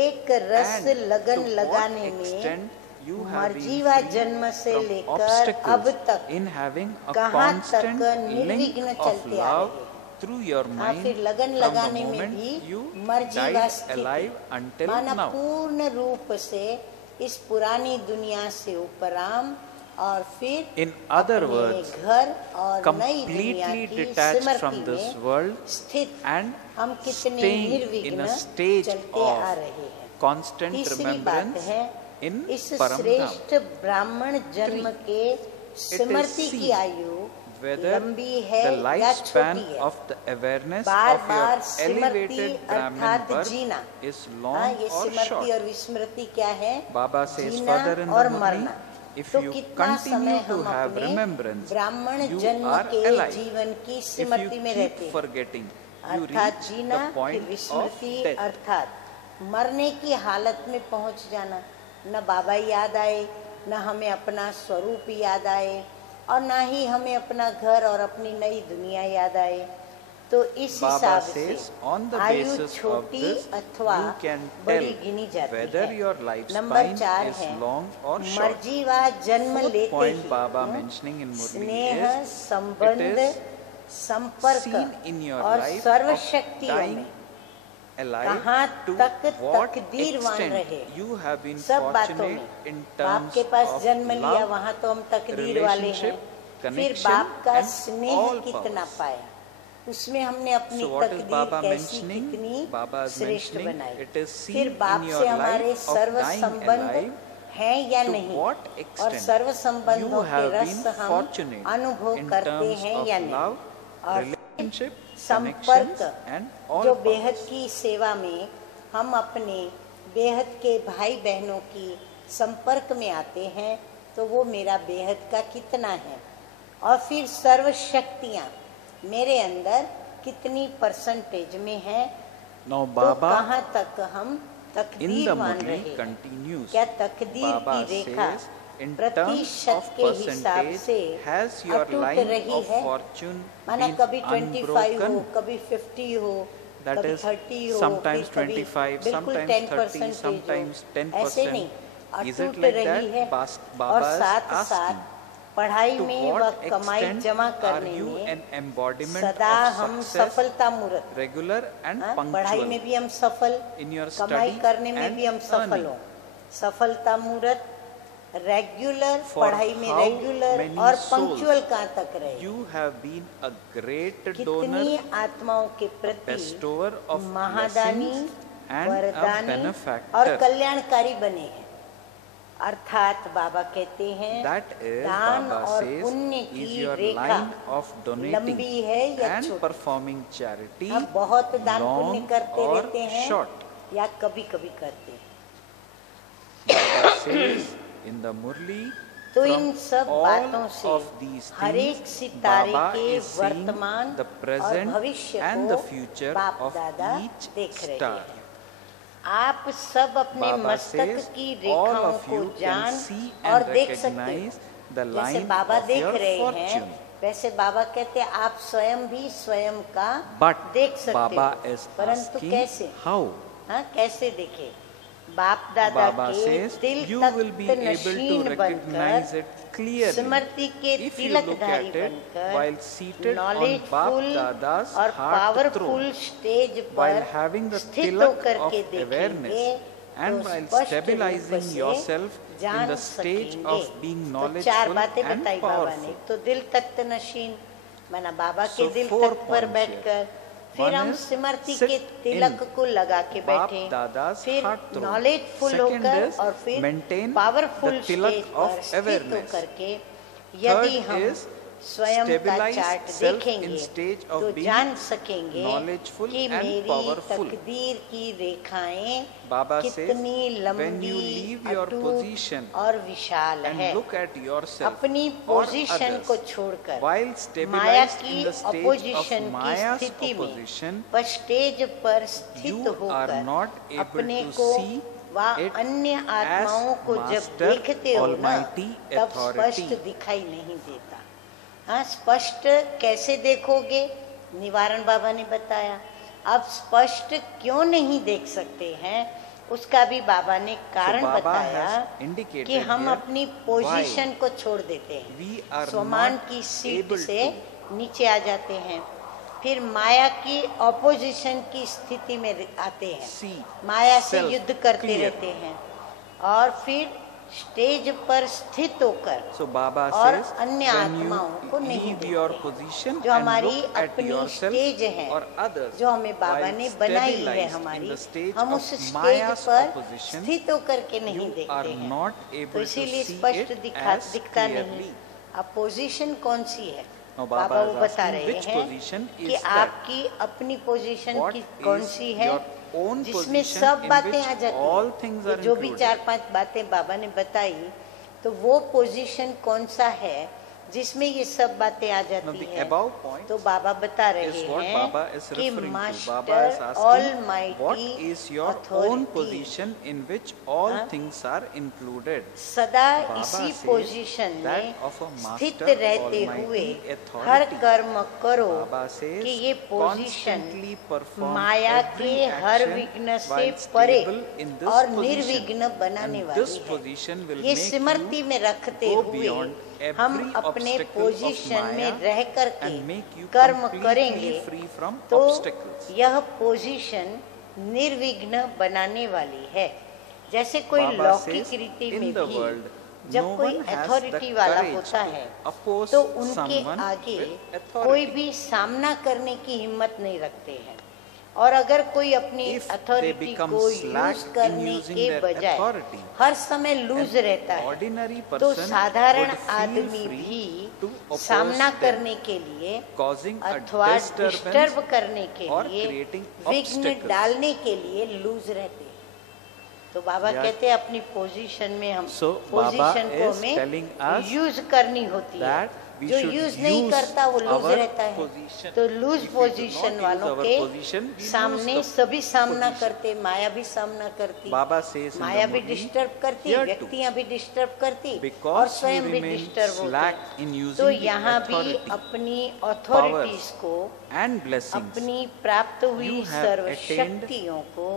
एक रस And लगन to लगाने what में extent you have been मर्जीवा free जन्म से from लेकर अब obstacles तक in having a कहाँ constant तक link निर्विघ्न of चलते आ love रहे हैं। through your हाँ, mind फिर लगन from the लगाने में moment भी you मर्जीवा died स्थिति, alive until माना now. पूर्ण रूप से इस पुरानी दुनिया से उपराम और फिर In other अपने words, घर और नई दुनिया completely की detached स्मृति from this में world स्थित and हम कितने staying in निर्विघ्न a stage चलते of आ रहे हैं। constant तीसरी बात remembrance है, in इस Param Dham. श्रेष्ठ ब्राह्मण जन्म के स्मृति की seen आयु whether लंबी है the या lifespan छोटी है। of the awareness bar of bar your Smriti elevated Brahmin अर्थात birth जीना। is हाँ, long ये or स्मृति short. और विस्मृति क्या है? Baba says Jeena further in और the Murli, मरना। if तो you कितना समय continue to हम have अपने remembrance, ब्राह्मण you जन्म are के alive. जीवन की If स्मृति you में keep रहते हैं, forgetting, you अर्थात reach जीना, the फिर point of विस्मृति death. अर्थात मरने की हालत में पहुंच जाना। न बाबा याद आए, न हमें अपना स्वरूप याद आए, और न ही हमें अपना घर और अपनी नई दुनिया याद आए। तो इस हिसाब से आयु छोटी अथवा बड़ी गिनी जाती है। नंबर 4 है मर्जी व जन्म लेते ही स्नेह, संबंध, संपर्क और सर्वशक्तियों में कहाँ तक तकदीरवान रहे। सब बातों में बाप के पास जन्म लिया, वहाँ तो हम तकदीर वाले हैं। फिर बाप का स्नेह कितना पाया, उसमें हमने अपनी तकदीर कैसी कितनी श्रेष्ठ बनाई। फिर बाप से हमारे सर्व संबंध हैं या नहीं, और सर्व संबंधों के रस हम अनुभव करते हैं या नहीं। और संपर्क, जो बेहद की सेवा में हम अपने बेहद के भाई बहनों की संपर्क में आते हैं, तो वो मेरा बेहद का कितना है। और फिर सर्व शक्तियाँ मेरे अंदर कितनी परसेंटेज में है, तो कहाँ तक हम तकदीरवान रहे। क्या तकदीर की रेखा प्रतिशत के हिसाब से अटूट रही है? माना कभी 25 हो, कभी 50 हो, कभी 30 हो, कभी बिल्कुल 10% हो, ऐसे नहीं, अटूट रही है। और साथ साथ पढ़ाई में व कमाई जमा करने में सदा हम सफलता मूर्त, पढ़ाई में भी हम सफल, कमाई करने में भी हम सफल हो, सफलता मूर्त, रेगुलर, पढ़ाई में रेगुलर और पंक्चुअल कहाँ तक रहे। कितनी आत्माओं के प्रति महादानी, वरदानी और कल्याणकारी बने हैं। अर्थात बाबा कहते हैं दान और पुण्य की रेखा लंबी है या छोटी। हम बहुत दान पुण्य करते रहते हैं या कभी कभी करते हैं। In the Murli, तो इन सब बातों से हर एक सितारे के वर्तमान और भविष्य को बाप दादा देख रहे हैं। आप सब अपने मस्तक की रेखाओं को जान और देख सकते हैं। जैसे बाबा देख रहे हैं, वैसे बाबा कहते हैं आप स्वयं भी स्वयं का देख सकते हो, परंतु कैसे? हाँ, कैसे देखे? बाप दादा के दिल तक नशीन बनकर, स्मृति के तिलकधारी बनकर, नॉलेजफुल और पावरफुल स्टेज पर स्थित होकर के देखेंगे तो स्पष्ट रूप से जान सकेंगे। तो 4 बातें बताई बाबा ने। तो दिल तक नशीन माना बाबा के दिल तक पर बैठकर, फिर हम स्मृति के तिलक को लगा के बैठे, फिर नॉलेजफुल होकर और फिर पावरफुल स्टेज पर स्थित होकर के यदि हम स्वयं का चार्ट देखेंगे तो जान सकेंगे कि मेरी तकदीर की रेखाएं कितनी लंबी, अटूट और विशाल है। अपनी पोजीशन को छोड़कर माया की अपोजिशन की स्थिति में वह स्टेज पर स्थित होकर अपने को व अन्य आत्माओं को जब देखते हो ना, तब स्पष्ट दिखाई नहीं देता। हाँ, स्पष्ट कैसे देखोगे? निवारण बाबा ने बताया। अब स्पष्ट क्यों नहीं देख सकते हैं, उसका भी बाबा ने कारण बताया कि हम अपनी पोजीशन को छोड़ देते हैं, स्वमान की सीट से नीचे आ जाते हैं, फिर माया की ऑपोजिशन की स्थिति में आते हैं, माया से युद्ध करते रहते हैं, और फिर स्टेज पर स्थित होकर और अन्य आत्माओं को नहीं देखते। जो हमारी अपनी स्टेज है, जो हमें बाबा ने बनाई है हमारी, हम उस स्टेज पर स्थित होकर के नहीं देखते हैं, तो इसीलिए स्पष्ट दिखता नहीं। अब पोजीशन कौन सी है? Now बाबा Baba वो is बता asking रहे which हैं position कि is that? आपकी अपनी पोजीशन What की कौन is सी है your own जिसमें position सब in बातें which आ जाती all हैं। things ये are जो भी included? 4-5 बातें बाबा ने बताई, तो वो पोजीशन कौन सा है जिसमें ये सब बातें आ Now जाती the है। above point तो बाबा बता रहे is what हैं Baba is कि referring to. Baba is master asking what almighty is your own authority position in which all हाँ? things are included. सदा Baba इसी says पोजीशन that में of a स्थित master रहते almighty हुए authority. हर कर्म करो Baba says कि ये पोजीशन constantly perform माया के every हर action विघ्न से while परे stable in this और position. निर्विघ्न बनाने And वाली this position will है। ये make स्मृति you में रखते go हुए beyond हम every अपने obstacle of पोजीशन में Maya रह करके and make you कर्म completely करेंगे free from तो obstacles. यह पोजीशन निर्विघ्न बनाने वाली है। जैसे कोई Baba लौकिक says, रीति in में the भी world, जब no कोई one has अथॉरिटी the वाला courage होता to है oppose तो उनके someone आगे with authority. कोई भी सामना करने की हिम्मत नहीं रखते हैं। और अगर कोई अपनी If they अथॉरिटी become को slack यूज in करने using के their बजाय authority, हर समय लूज an रहता है, ordinary तो person साधारण would feel आदमी free भी to oppose सामना them, करने के लिए causing a अथवा disturbance डिस्टर्ब करने के or लिए creating विघ्न obstacles. डालने के लिए लूज रहते हैं। तो बाबा Yeah. कहते हैं अपनी पोजीशन में हम So, पोजीशन Baba को is telling हमें us यूज करनी होती है। that we जो should यूज नहीं use करता वो लूज our रहता है। position. तो lose If we do position not वालों use our के position, we lose सामने the सभी सामना position. करते, माया भी सामना करती, Baba says in Maya the भी Murli, डिस्टर्ब करती, here too, व्यक्तियां भी डिस्टर्ब करती और because you स्वयं भी remain डिस्टर्ब होते slack हैं। in using तो the यहाँ भी authority, अपनी अथॉरिटीज powers को and blessings, अपनी प्राप्त हुई you have सर्व attained. शक्तियों को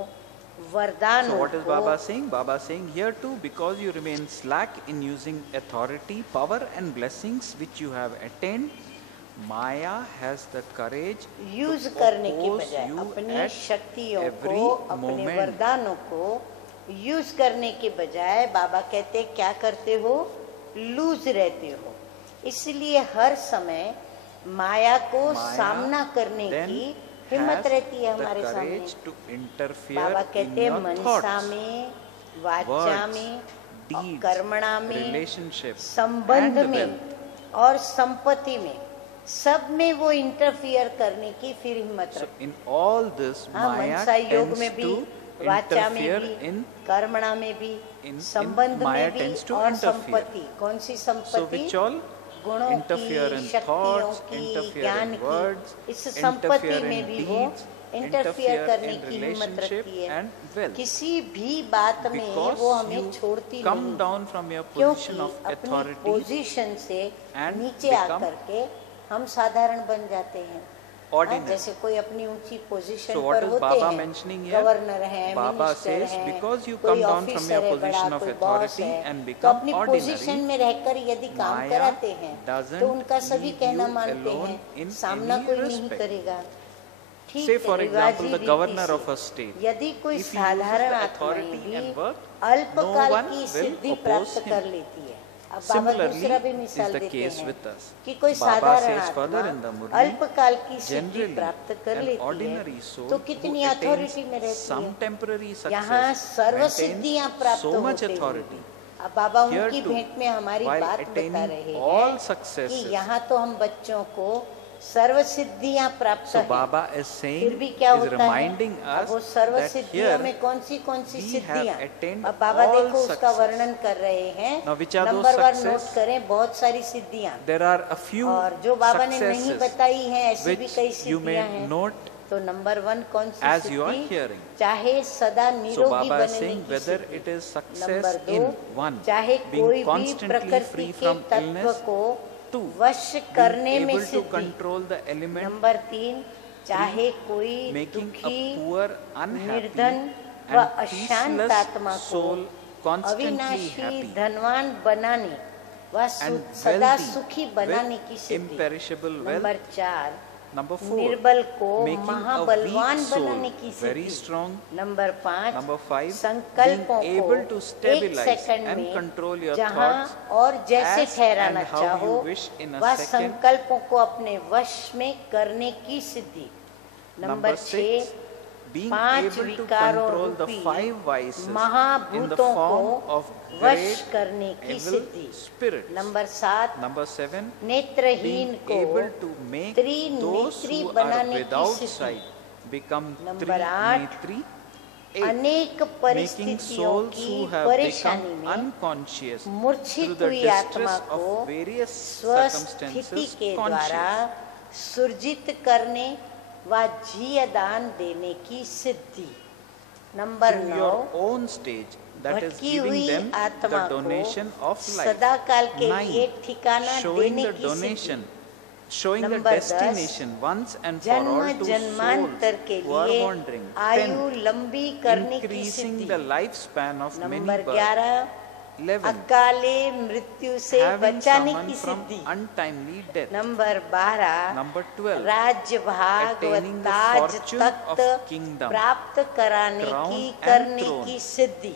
वरदानों So what is को Baba saying? Baba saying here too, because you remain slack in using authority, power and blessings which you have attained, Maya has the courage use to करने के oppose बजाय you अपनी at शक्तियों every को, अपने moment. वरदानों को यूज करने के बजाय बाबा कहते हैं क्या करते हो, लूज रहते हो। इसलिए हर समय माया को Maya सामना करने then की हिम्मत has रहती है the हमारे सामने। courage to interfere Baba in कहते हैं your मनसा thoughts, में, वाचा words, में, deeds, कर्मणा में, relationships संबंध and में wealth. और संपत्ति में, सब में वो इंटरफियर करने की फिर हिम्मत So रखती। in all this, हाँ, Maya मनसा योग tends में भी, to वाचा में interfere भी, in. कर्मणा में भी, in संबंध Maya में भी tends to और interfere. संपत्ति। कौन सी So संपत्ति? which all गुणों interfere की, in शक्तियों thoughts, की, interfere ज्ञान in की। words, इस संपत्ति interfere में in भी वो deeds, इंटरफियर interfere करने in की हिम्मत relationship रखती है। and wealth. किसी भी बात में Because वो हमें you छोड़ती come नहीं, down from your क्योंकि position of अपनी authority पोजीशन से and नीचे become आकर के हम साधारण बन जाते हैं। ordinary. जैसे कोई अपनी ऊंची पोजीशन So what पर is होते Baba हैं, mentioning here? गवर्नर हैं, Baba मिनिस्टर says, हैं, because you कोई come down from officer your है बड़ा, position of कोई बॉस authority है, and तो become अपनी ordinary, पोजीशन में रहकर यदि काम Maya कराते हैं doesn't तो उनका सभी leave कहना you मानते alone हैं, in सामना any कोई नहीं respect. करेगा। ठीक Say है, for रिवाजी example, the रीति governor से of a state, यदि कोई if he uses साधारण the आत्माएं authority भी and work, अल्पकाल no one की will सिद्धि oppose प्राप्त him. कर लेती है। अब बाबा Similarly, दूसरा भी is मिसाल the देते case हैं with us. कि कोई Baba साधारण says further in the आत्मा Murli, अल्पकाल की सिद्धि generally, प्राप्त कर an लेती ordinary है soul तो who कितनी attains अथॉरिटी में रहती some है। temporary यहाँ success सर्व सिद्धियां maintains प्राप्त so much होते हुए authority. अब बाबा Here उनकी too, भेंट में हमारी while बात बता attaining रहे all हैं successes, कि यहाँ तो हम बच्चों को सर्व सिद्धियां प्राप्त So हैं। Baba is फिर भी saying, क्या is होता reminding है, अब us वो सर्व that सिद्धियों here में कौन सी we have सिद्धियां, attained अब बाबा all देखो उसका success. वर्णन कर रहे हैं। Now which are those number 1 success? Note करें, बहुत सारी सिद्धियां, there are a few और जो बाबा ने नहीं successes बताई हैं ऐसी भी which कई you may सिद्धियां हैं। note तो नंबर 1 कौन सी as you are Siddhi, hearing. चाहे सदा So निरोगी Baba is बनने saying की whether Siddhi. it is success number 2, in one, चाहे being कोई भी constantly प्रकृति free के from तत्व illness, को 2, वश करने being में able to Siddhi. control the element, number 3, चाहे कोई making a दुखी, poor, unhappy निर्धन व and अशांत peaceless आत्मा को soul constantly अविनाशी happy धनवान बनाने व and सदा wealthy सुखी बनाने की with Siddhi. imperishable wealth. Number 4, Number 4, निर्बल को making a महाबलवान weak बनाने soul की very सिद्धि। strong. नंबर 5, Number 5, संकल्पों being को able to 1 stabilize second and में control your जहाँ thoughts और जैसे as ठहराना and how चाहो you wish in a वह second. संकल्पों को अपने वश में करने की सिद्धि। नंबर 6, being पांच able to विकारों control the रूपी 5 vices in the महाभूतों form को of वश great करने की evil सिद्धि। spirits. नंबर 7, Number 7, नेत्रहीन being को able to make those त्रिनेत्री who are बनाने की without सिद्धि। sight become number 8, trinetri. 8, अनेक making परिस्थितियों souls की who have परेशानी become में unconscious मूर्छित through the हुई आत्मा distress को of various स्वस्थिति circumstances के द्वारा conscious. सुरजित करने व जीयदान देने की सिद्धि। Number Through 9, your own stage, that is भटकी giving हुई them आत्मा the को donation of life. सदाकाल के 9, लिए ठिकाना showing देने the की सिद्धि। donation, showing the number 10, destination once and for जन्म all to जन्मांतर souls के who are लिए wandering. आयु 10, लंबी करने की increasing Siddhi. the lifespan of many number births. 11, 11, अकाले मृत्यु से having बचाने someone की from Siddhi. untimely death. Number 12, Number 12, राज्य भाग व attaining the Taj fortune Takht of kingdom, प्राप्त कराने crown की and करने throne. की सिद्धि।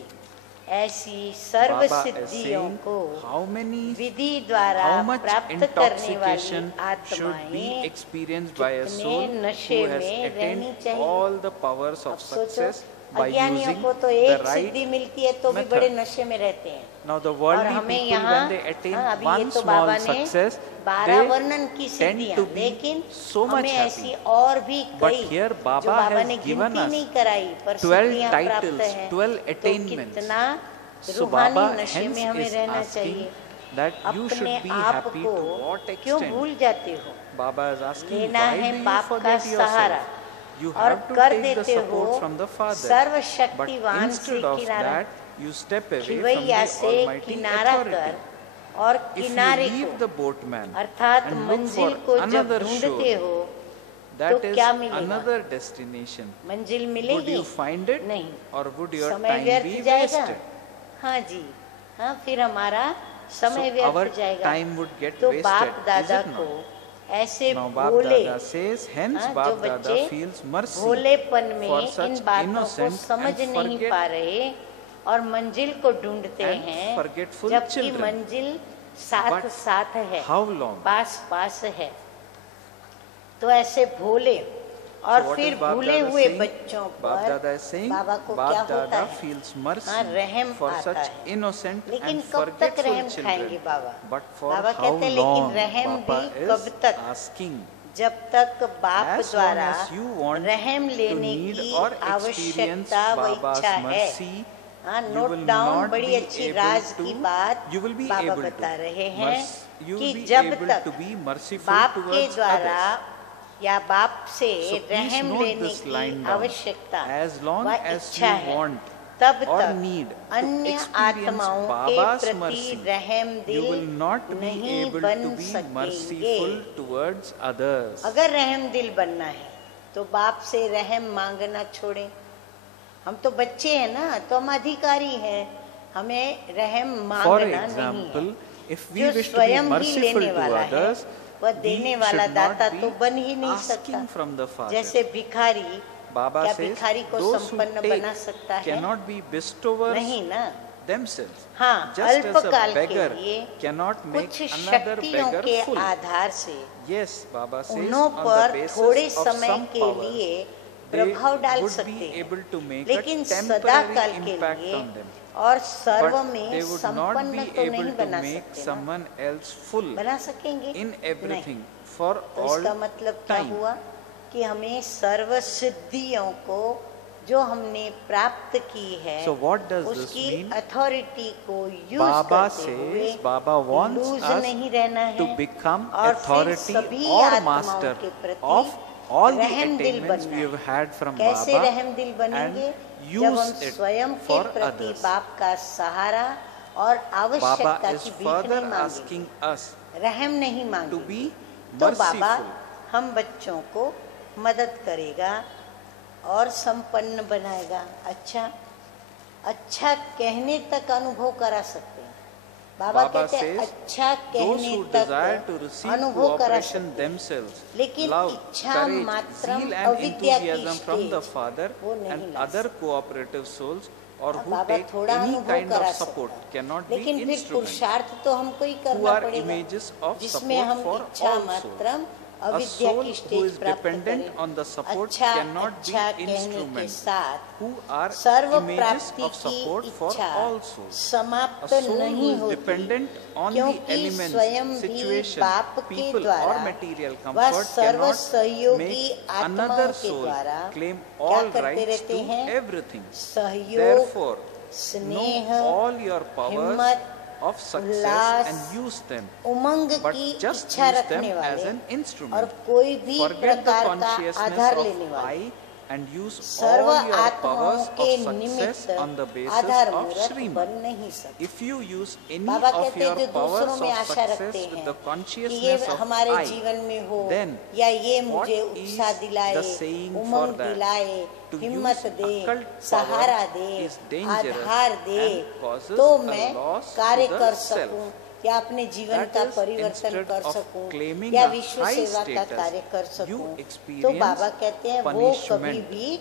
ऐसी सर्व Baba is सिद्धियों saying को how many, विधि द्वारा how much प्राप्त करने वाली intoxication should be आत्माएं experienced by a कितने soul नशे who has में attained रहनी चाहिए। all the powers अब of सोचो, success by अज्ञानियों using को तो the एक right सिद्धि मिलती है तो भी method. बड़े नशे में रहते हैं। Now the और worldly हमें people, यहाँ when they attain अभी ये one तो small बाबा ने success, 12 they वर्णन की tend सिद्धियां, to be लेकिन so much हमें ऐसी happy. और भी But कई here जो Baba बाबा has ने given गिनती us नहीं कराई पर 12 सिद्धियां प्राप्त titles, हैं। 12 तो attainments. कितना So रूहानी Baba नशे hence में हमें is रहना asking चाहिए। that you अपने should be आप happy को to what क्यों extent. भूल जाते हो? Baba is asking, लेना why है do you बाप का forget सहारा yourself? You और have to कर take the देते हो support from the Father. But सर्वशक्तिवान से instead of किनारा that, you step away from खिवैया the से Almighty किनारा authority. कर और If you किनारे leave को the boatman अर्थात and look मंजिल for को जब another ढूंढते shore, हो that तो is क्या मिलेगा? another destination. मंजिल Would मिलेगी? you find it? नहीं। Or would your समय time व्यर्थ be जाएगा। wasted? हाँ जी, हाँ, फिर हमारा समय So our व्यर्थ जाएगा। time would get तो wasted, बाप is दादा it not? को ऐसे Now Bap भोले, Dada says, hence हाँ, जो Bap Dada बच्चे feels mercy भोलेपन for में such इन बातों को innocent समझ and नहीं पा रहे और मंजिल को ढूंढते and हैं, forgetful जबकि children. मंजिल साथ But साथ है, how long? पास पास है। तो ऐसे भोले और So what फिर is Bap भूले Dada हुए saying? बच्चों Bap पर Dada is saying, बाबा को Bap क्या होता Dada है? feels mercy हाँ, रहम for आता such है। innocent लेकिन and कब तक forgetful रहम खाएंगे children. Baba? But for Baba how कहते हैं, long? लेकिन रहम Baba भी कब is तक? asking. जब तक बाप As long द्वारा as you want रहम to लेने need की or experience आवश्यकता व Baba's इच्छा है। mercy, हाँ, you note will down, not बड़ी be अच्छी able राज to- की बात you will be Baba able to बता रहे हैं you will कि be जब able तक to be merciful बाप के towards द्वारा others. या बाप से So please रहम note लेने this की line down. आवश्यकता As long व as इच्छा you है, want तब or तक need to अन्य experience आत्माओं के Baba's प्रति mercy, रहम you दिल will not be नहीं able बन to be सकेंगे। merciful towards others. अगर रहम दिल बनना है तो बाप से रहम मांगना छोड़ें। हम तो बच्चे हैं ना, तो हम अधिकारी हैं, हमें रहम For मांगना नहीं example, है। if we जो wish to be स्वयं ही merciful लेने to वाला है, others, वह we देने वाला should दाता not तो be बन ही नहीं सकता। asking from the Father. जैसे भिखारी, Baba क्या says, भिखारी को those who संपन्न take बना सकता है? cannot be bestowers नहीं ना। themselves. हाँ, Just as a अल्पकाल के beggar लिए cannot make कुछ another शक्तियों beggar के full. आधार से Yes, Baba says, उन्हों on पर the basis थोड़े of समय some के powers, लिए they प्रभाव डाल would सकते be हैं, able to make लेकिन a सदा temporary काल के impact लिए on them. और सर्व But में they would not संपन्न be तो able नहीं to बना make सकते ना। someone else full बना सकेंगे in नहीं। everything for तो all इसका मतलब क्या time. हुआ कि हमें सर्व सिद्धियों को जो हमने प्राप्त की है, So what does this उसकी mean? अथॉरिटी को यूज Baba करते हुए says, Baba wants lose us नहीं रहना है to become और फिर authority सभी or आत्माओं master के प्रति of all the रहम दिल attainments बनना we है। have had from कैसे Baba रहम दिल बनेंगे? and जब हम use it स्वयं के for प्रति others. बाप का सहारा और आवश्यकता Baba is की भीख further नहीं मांगेंगे, asking us रहम नहीं to मांगेंगे। be तो बाबा merciful. हम बच्चों को मदद करेगा और संपन्न बनाएगा। अच्छा कहने तक अनुभव करा सकते हैं। बाबा Baba कहते हैं says, अच्छा those कहने who desire to तक receive अनुभव करा cooperation सकते हैं, themselves, लेकिन love, इच्छा courage, मात्रम zeal and अविद्या की enthusiasm from the stage Father वो नहीं and La other cooperative souls or who Baba take थोड़ा any अनुभव kind करा of support सकता है, cannot be लेकिन फिर instruments पुरुषार्थ तो हमको ही who करना are पड़ेगा, images of जिसमें support हम for इच्छा all souls. मात्रम A अविद्या soul की who स्टेज is प्राप्त dependent करें। on the support अच्छा cannot be अच्छा कहने के instruments साथ who are सर्व images प्राप्ति of की support for इच्छा all souls. A समाप्त soul who नहीं is होती, dependent on the क्योंकि elements, स्वयं भी situation, बाप के people द्वारा or material व comfort सर्व cannot सहयोगी make आत्माओं another के soul द्वारा claim क्या all करते rights रहते to हैं? everything. सहयोग, Therefore, स्नेह, know all your powers हिम्मत, of success Ullas, and use them, Umang but की just इच्छा use रखने them as वाले an और instrument. कोई भी Forget the प्रकार का consciousness आधार of लेने वाले I and use serve all your आत्माओं powers के of success निमित्त on the basis Aadhaar of मूरत Srimad. बन नहीं सकते। If you use any Baba of कहते हैं your जो दूसरों powers में of आशा रखते success with हैं the कि ये consciousness of हमारे I, जीवन में हो, then या ये what मुझे is उत्साह दिलाए, the saying for Umang that? दिलाए, To हिम्मत use they, occult power Sahara they, is dangerous Aadhaar they, and causes तो a मैं loss कार्य to the कर self. सकूं या अपने जीवन That का is, परिवर्तन instead कर of सकूं claiming या a विश्व high सेवा का status, कार्य कर you सकूं, तो experience बाबा कहते हैं वो कभी punishment. भी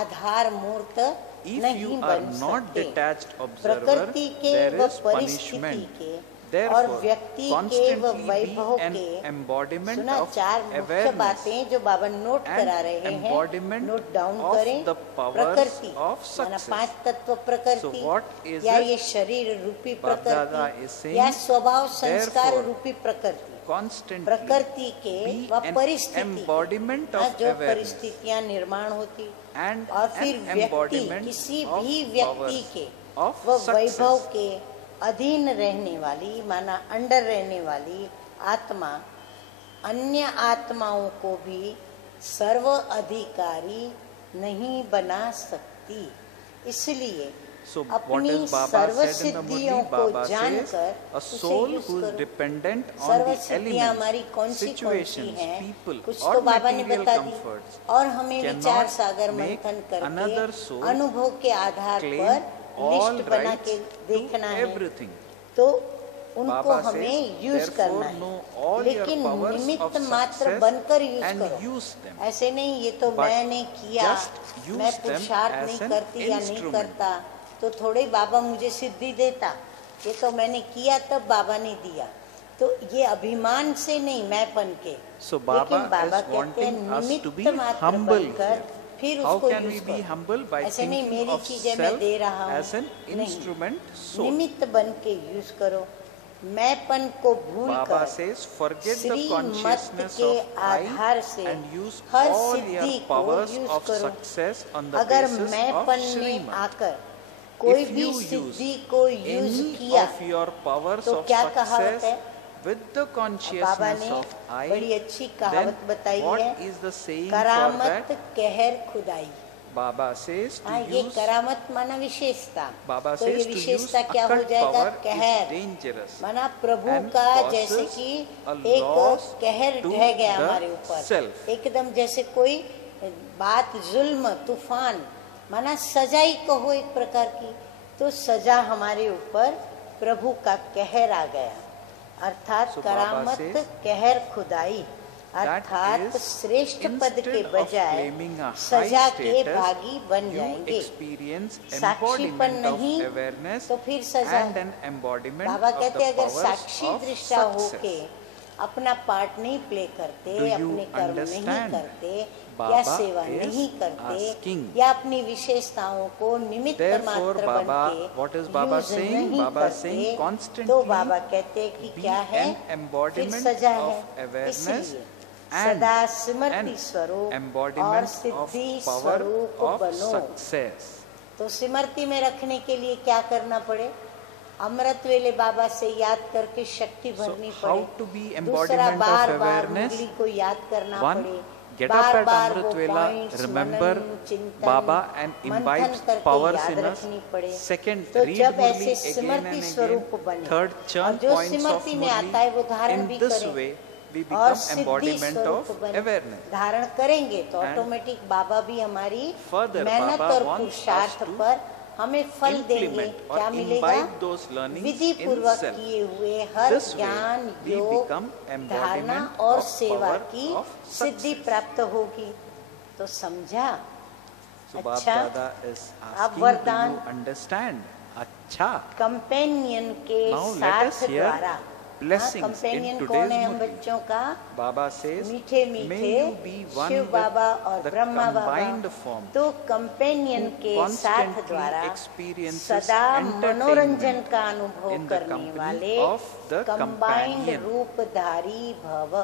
आधार मूर्त If नहीं you are बन not सकते। detached observer, प्रकृति के there व is परिस्थिति punishment. के और Therefore, व्यक्ति के व constantly वैभव be an के embodiment सुना of चार मुख्य awareness बातें जो बाबा नोट and करा रहे हैं, embodiment नोट डाउन of करें। the powers प्रकृति of माना success. 5 तत्व प्रकृति, So what is या it? ये शरीर रूपी Baba-Dada is प्रकृति saying, या स्वभाव संस्कार therefore, रूपी प्रकृति, constantly प्रकृति के be व an परिस्थिति embodiment हाँ, of जो awareness परिस्थितियां निर्माण होती and और फिर an व्यक्ति embodiment किसी of भी व्यक्ति powers के of व वैभव success. के अधीन रहने वाली माना अंडर रहने वाली आत्मा अन्य आत्माओं को भी सर्व अधिकारी नहीं बना सकती। इसलिए So what अपनी is Baba सर्व said in the सिद्धियों Murli? को Baba जानकर says, a उसे soul यूज who is करो। dependent on सर्व the सिद्धियां हमारी elements, कौन सी situations, हैं, people कुछ or तो बाबा ने material बता दी comforts और हमें cannot विचार सागर make मंथन another करके soul अनुभव के आधार claim पर all लिस्ट बना rights के to देखना है, everything. तो उनको Baba हमें says, यूज करना therefore, है, know all your लेकिन powers निमित्त of मात्र success बनकर यूज and करो। use them. ऐसे नहीं ये तो But मैंने किया, just use मैं them पुरुषार्थ as नहीं an करती या नहीं instrument. करता तो थोड़े बाबा मुझे सिद्धि देता, ये तो मैंने किया तब बाबा ने दिया। तो ये अभिमान से नहीं मैंपन के, So लेकिन Baba बाबा is कहते हैं wanting us to be निमित्त मात्र humble बनकर here. फिर How उसको can we यूज be करो। humble? By ऐसे नहीं thinking मेरी of चीजें मैं self दे रहा हूँ, as an नहीं, instrument soul. निमित्त बन के यूज करो। मैंपन को भूल Baba कर says, forget the श्री मत consciousness के of आधार I से and use her all Siddhi your को powers यूज of करो। success on the अगर basis of मैंपन में Srimad. आकर कोई If भी you use सिद्धि को यूज any किया of your powers तो of क्या कहावत success है? with the बाबा consciousness ने of I, बड़ी अच्छी then कहावत बताई what है, is the saying for करामत that? कहर खुदाई। Baba says to हाँ, ये use करामत माना विशेषता, Baba तो ये says to use विशेषता क्या हो occult जाएगा? power कहर is dangerous माना प्रभु and का causes जैसे कि a एक loss कहर to ढह गया the हमारे ऊपर, self. एकदम जैसे कोई बात जुल्म तूफान माना सजाई कहो एक प्रकार की, तो सजा हमारे ऊपर प्रभु का कहर आ गया, अर्थात So Baba करामत says कहर खुदाई, that अर्थात is, श्रेष्ठ पद के instead of बजाय claiming a high सजा के status, भागी बन you जाएंगे। experience साक्षीपन embodiment of नहीं awareness तो फिर सजा and an embodiment Baba of कहते the हैं अगर powers साक्षी of दृष्टा होके success. अपना पार्ट नहीं प्ले करते, Do you अपने कर्म नहीं understand? करते या Baba सेवा is नहीं करते asking. या अपनी विशेषताओं को निमित्त Therefore, मात्र Baba, बनके what is Baba use saying? नहीं Baba करते, saying constantly तो बाबा कहते हैं कि be क्या है, an फिर embodiment सजा of है। awareness इसलिए and सदा an स्मृति स्वरूप और embodiment of सिद्धि power स्वरूप of बनो। success. तो स्मृति में रखने के लिए क्या करना पड़े? अमृत वेले बाबा से याद करके शक्ति भरनी So, how पड़े। to be दूसरा embodiment bar of bar awareness? मुरली को याद करना One, पड़े। get bar up at bar Amrit वो Vela, points, remember मनन, चिंतन, Baba and imbibe मंथन करके powers याद in us. रखनी पड़े। Second, तो read जब Murli ऐसे again स्मृति and स्वरूप again. बने Third, और chant जो points of स्मृति में आता है वो Murli. धारण In भी this करें way, we और become सिद्धि embodiment स्वरूप of बने। awareness. धारण करेंगे तो And ऑटोमेटिक बाबा भी हमारी further, मेहनत Baba और wants पुरुषार्थ us to पर हमें फल देंगे। implement or क्या मिलेगा? imbibe those learnings Vidhi in पूर्वक self. किए हुए हर This way, ज्ञान we योग become धारणा embodiment और of सेवा power की of सिद्धि success. प्राप्त होगी। तो समझा? So Baba अच्छा, Dada is अब asking, do वरदान you understand? अच्छा. कंपेनियन के Now let साथ us hear द्वारा blessings in कंपेनियन today's कौन है हम Murli. बच्चों का? Baba says, मीठे may मीठे you be one Shiv with बाबा और the Brahma combined Baba. form तो कंपेनियन who के साथ constantly द्वारा experiences सदा मनोरंजन entertainment का अनुभव in the करने company वाले of the कंबाइंड companion. रूपधारी भव।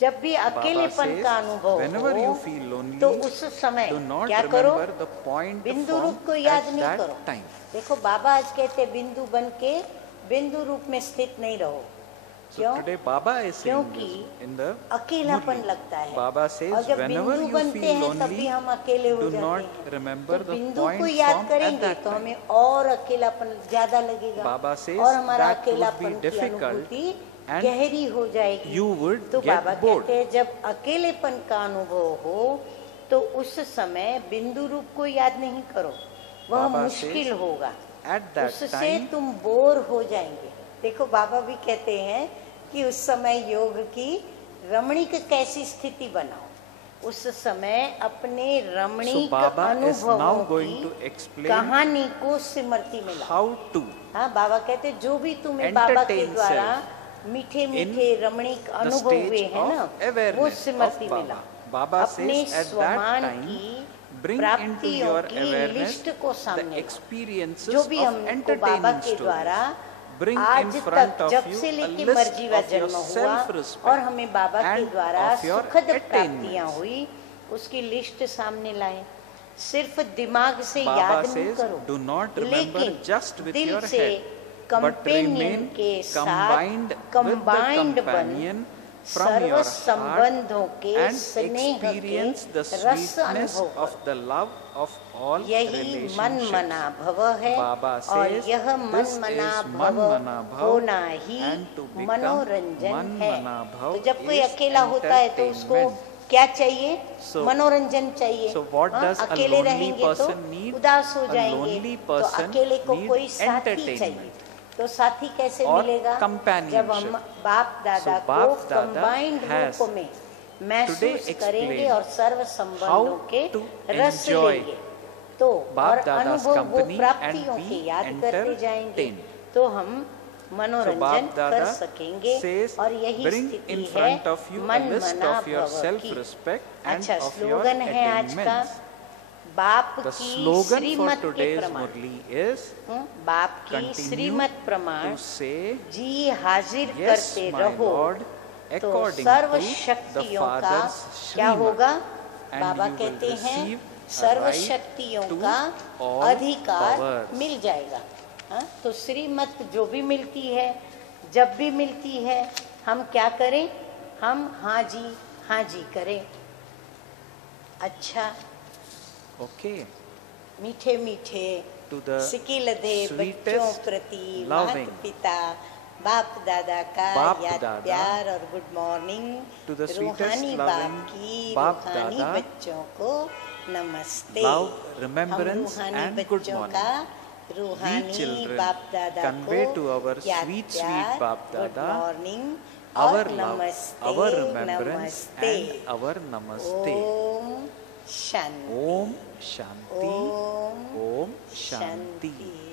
जब भी Baba अकेलेपन says, का अनुभव whenever you हो feel lonely, तो उस समय do not क्या करो? remember the point बिंदु form रूप को याद at नहीं that करो। time. देखो बाबा आज कहते बिंदु बन के बिंदु रूप में स्थित नहीं रहो। So क्यों? today Baba is saying क्योंकि this in the अकेलापन Murli. लगता है। Baba says, और जब whenever बिंदु you बनते feel हैं तभी lonely, हम अकेले हो do जाते not हैं। remember तो the बिंदु point को याद form at करेंगे that तो time. हमें और अकेलापन ज्यादा लगेगा Baba says और हमारा that would be अकेलापन की difficult अनुभूति and गहरी हो जाएगी। you would तो get बाबा bored. कहते हैं जब अकेलेपन का अनुभव हो तो उस समय बिंदु रूप को याद नहीं करो, वह Baba मुश्किल says, होगा, At that उससे time, तुम बोर हो जाएंगे। देखो बाबा भी कहते हैं कि उस समय योग की रमणीक कैसी स्थिति बनाओ, उस समय अपने रमणीक Baba is now अनुभवों going to की explain कहानी को स्मृति में लाओ। how to हाँ, बाबा कहते हैं जो भी तुम्हें बाबा के entertain द्वारा self मीठे in मीठे रमणीक the अनुभव stage हुए हैं ना, of वो awareness स्मृति of में Baba. लाओ। Baba अपने says at that स्वमान time, की bring into प्राप्तियों your की awareness लिस्ट को the सामने लाओ। experiences जो भी of हमको बाबा entertaining के द्वारा stories. Bring in आज front तक of जब you से a लेके list मर्जी व of your जन्म हुआ self-respect और हमें बाबा के and द्वारा of your सुखद प्राप्तियां attainments. हुई, उसकी लिस्ट सामने लाएं। सिर्फ दिमाग से Baba याद नहीं says, करो, do not remember लेकिन just with दिल your से head, but कंपेनियन remain के साथ combined with the कंबाइंड बन companion from सर्व your heart संबंधों के and स्नेह के experience the रस sweetness अनुभव of the love of all यही मन relationships. मना भव है Baba और says, यह मन this मना is भव मन मना भव होना ही and to become मनोरंजन मन है। मना भव तो जब कोई is अकेला होता है तो उसको entertainment. क्या चाहिए? So- मनोरंजन चाहिए। So what हाँ, does a अकेले lonely रहेंगे तो person need? उदास हो A जाएंगे। lonely तो person अकेले को need कोई साथी entertainment. चाहिए। तो साथी कैसे और मिलेगा? companionship. जब हम बाप दादा So को बाप दादा कंबाइंड has रूप में महसूस explained करेंगे और सर्व संबंधों how के to रस enjoy लेंगे तो बाप और दादा's अनुभव वो company प्राप्तियों and के be याद करते जाएंगे entertained. तो हम मनोरंजन बाप कर दादा सकेंगे says, और यही bring स्थिति in है front of you a मन list मना of your भव की। self-respect and अच्छा, of your स्लोगन है आज का attainments. बाप The की slogan for श्रीमत के today's प्रमाण। Murli is बाप की continue श्रीमत प्रमाण to say, जी हाजिर yes, करते my रहो Lord, तो according सर्व to the शक्तियों का Father's क्या Srimad, होगा? and बाबा you will कहते हैं receive a सर्व right शक्तियों to का all अधिकार powers. मिल जाएगा। हाँ? तो श्रीमत जो भी मिलती है, जब भी मिलती है, हम क्या करें? हम हाँ जी करें। अच्छा, okay, मीठे मीठे to the सिकिलधे sweetest, बच्चों प्रति loving, माता पिता बाप दादा का बाप याद दादा, प्यार और good morning to the sweetest, रूहानी बाप loving की बाप रूहानी दादा, बच्चों को नमस्ते। love, हम remembrance रूहानी and good बच्चों morning. का We रूहानी children बाप दादा convey को to our याद sweet, sweet प्यार, बाप गुड दादा मॉर्निंग our और love, नमस्ते our remembrance नमस्ते। and our namaste. Om Shanti Om Shanti. Om Om Shanti.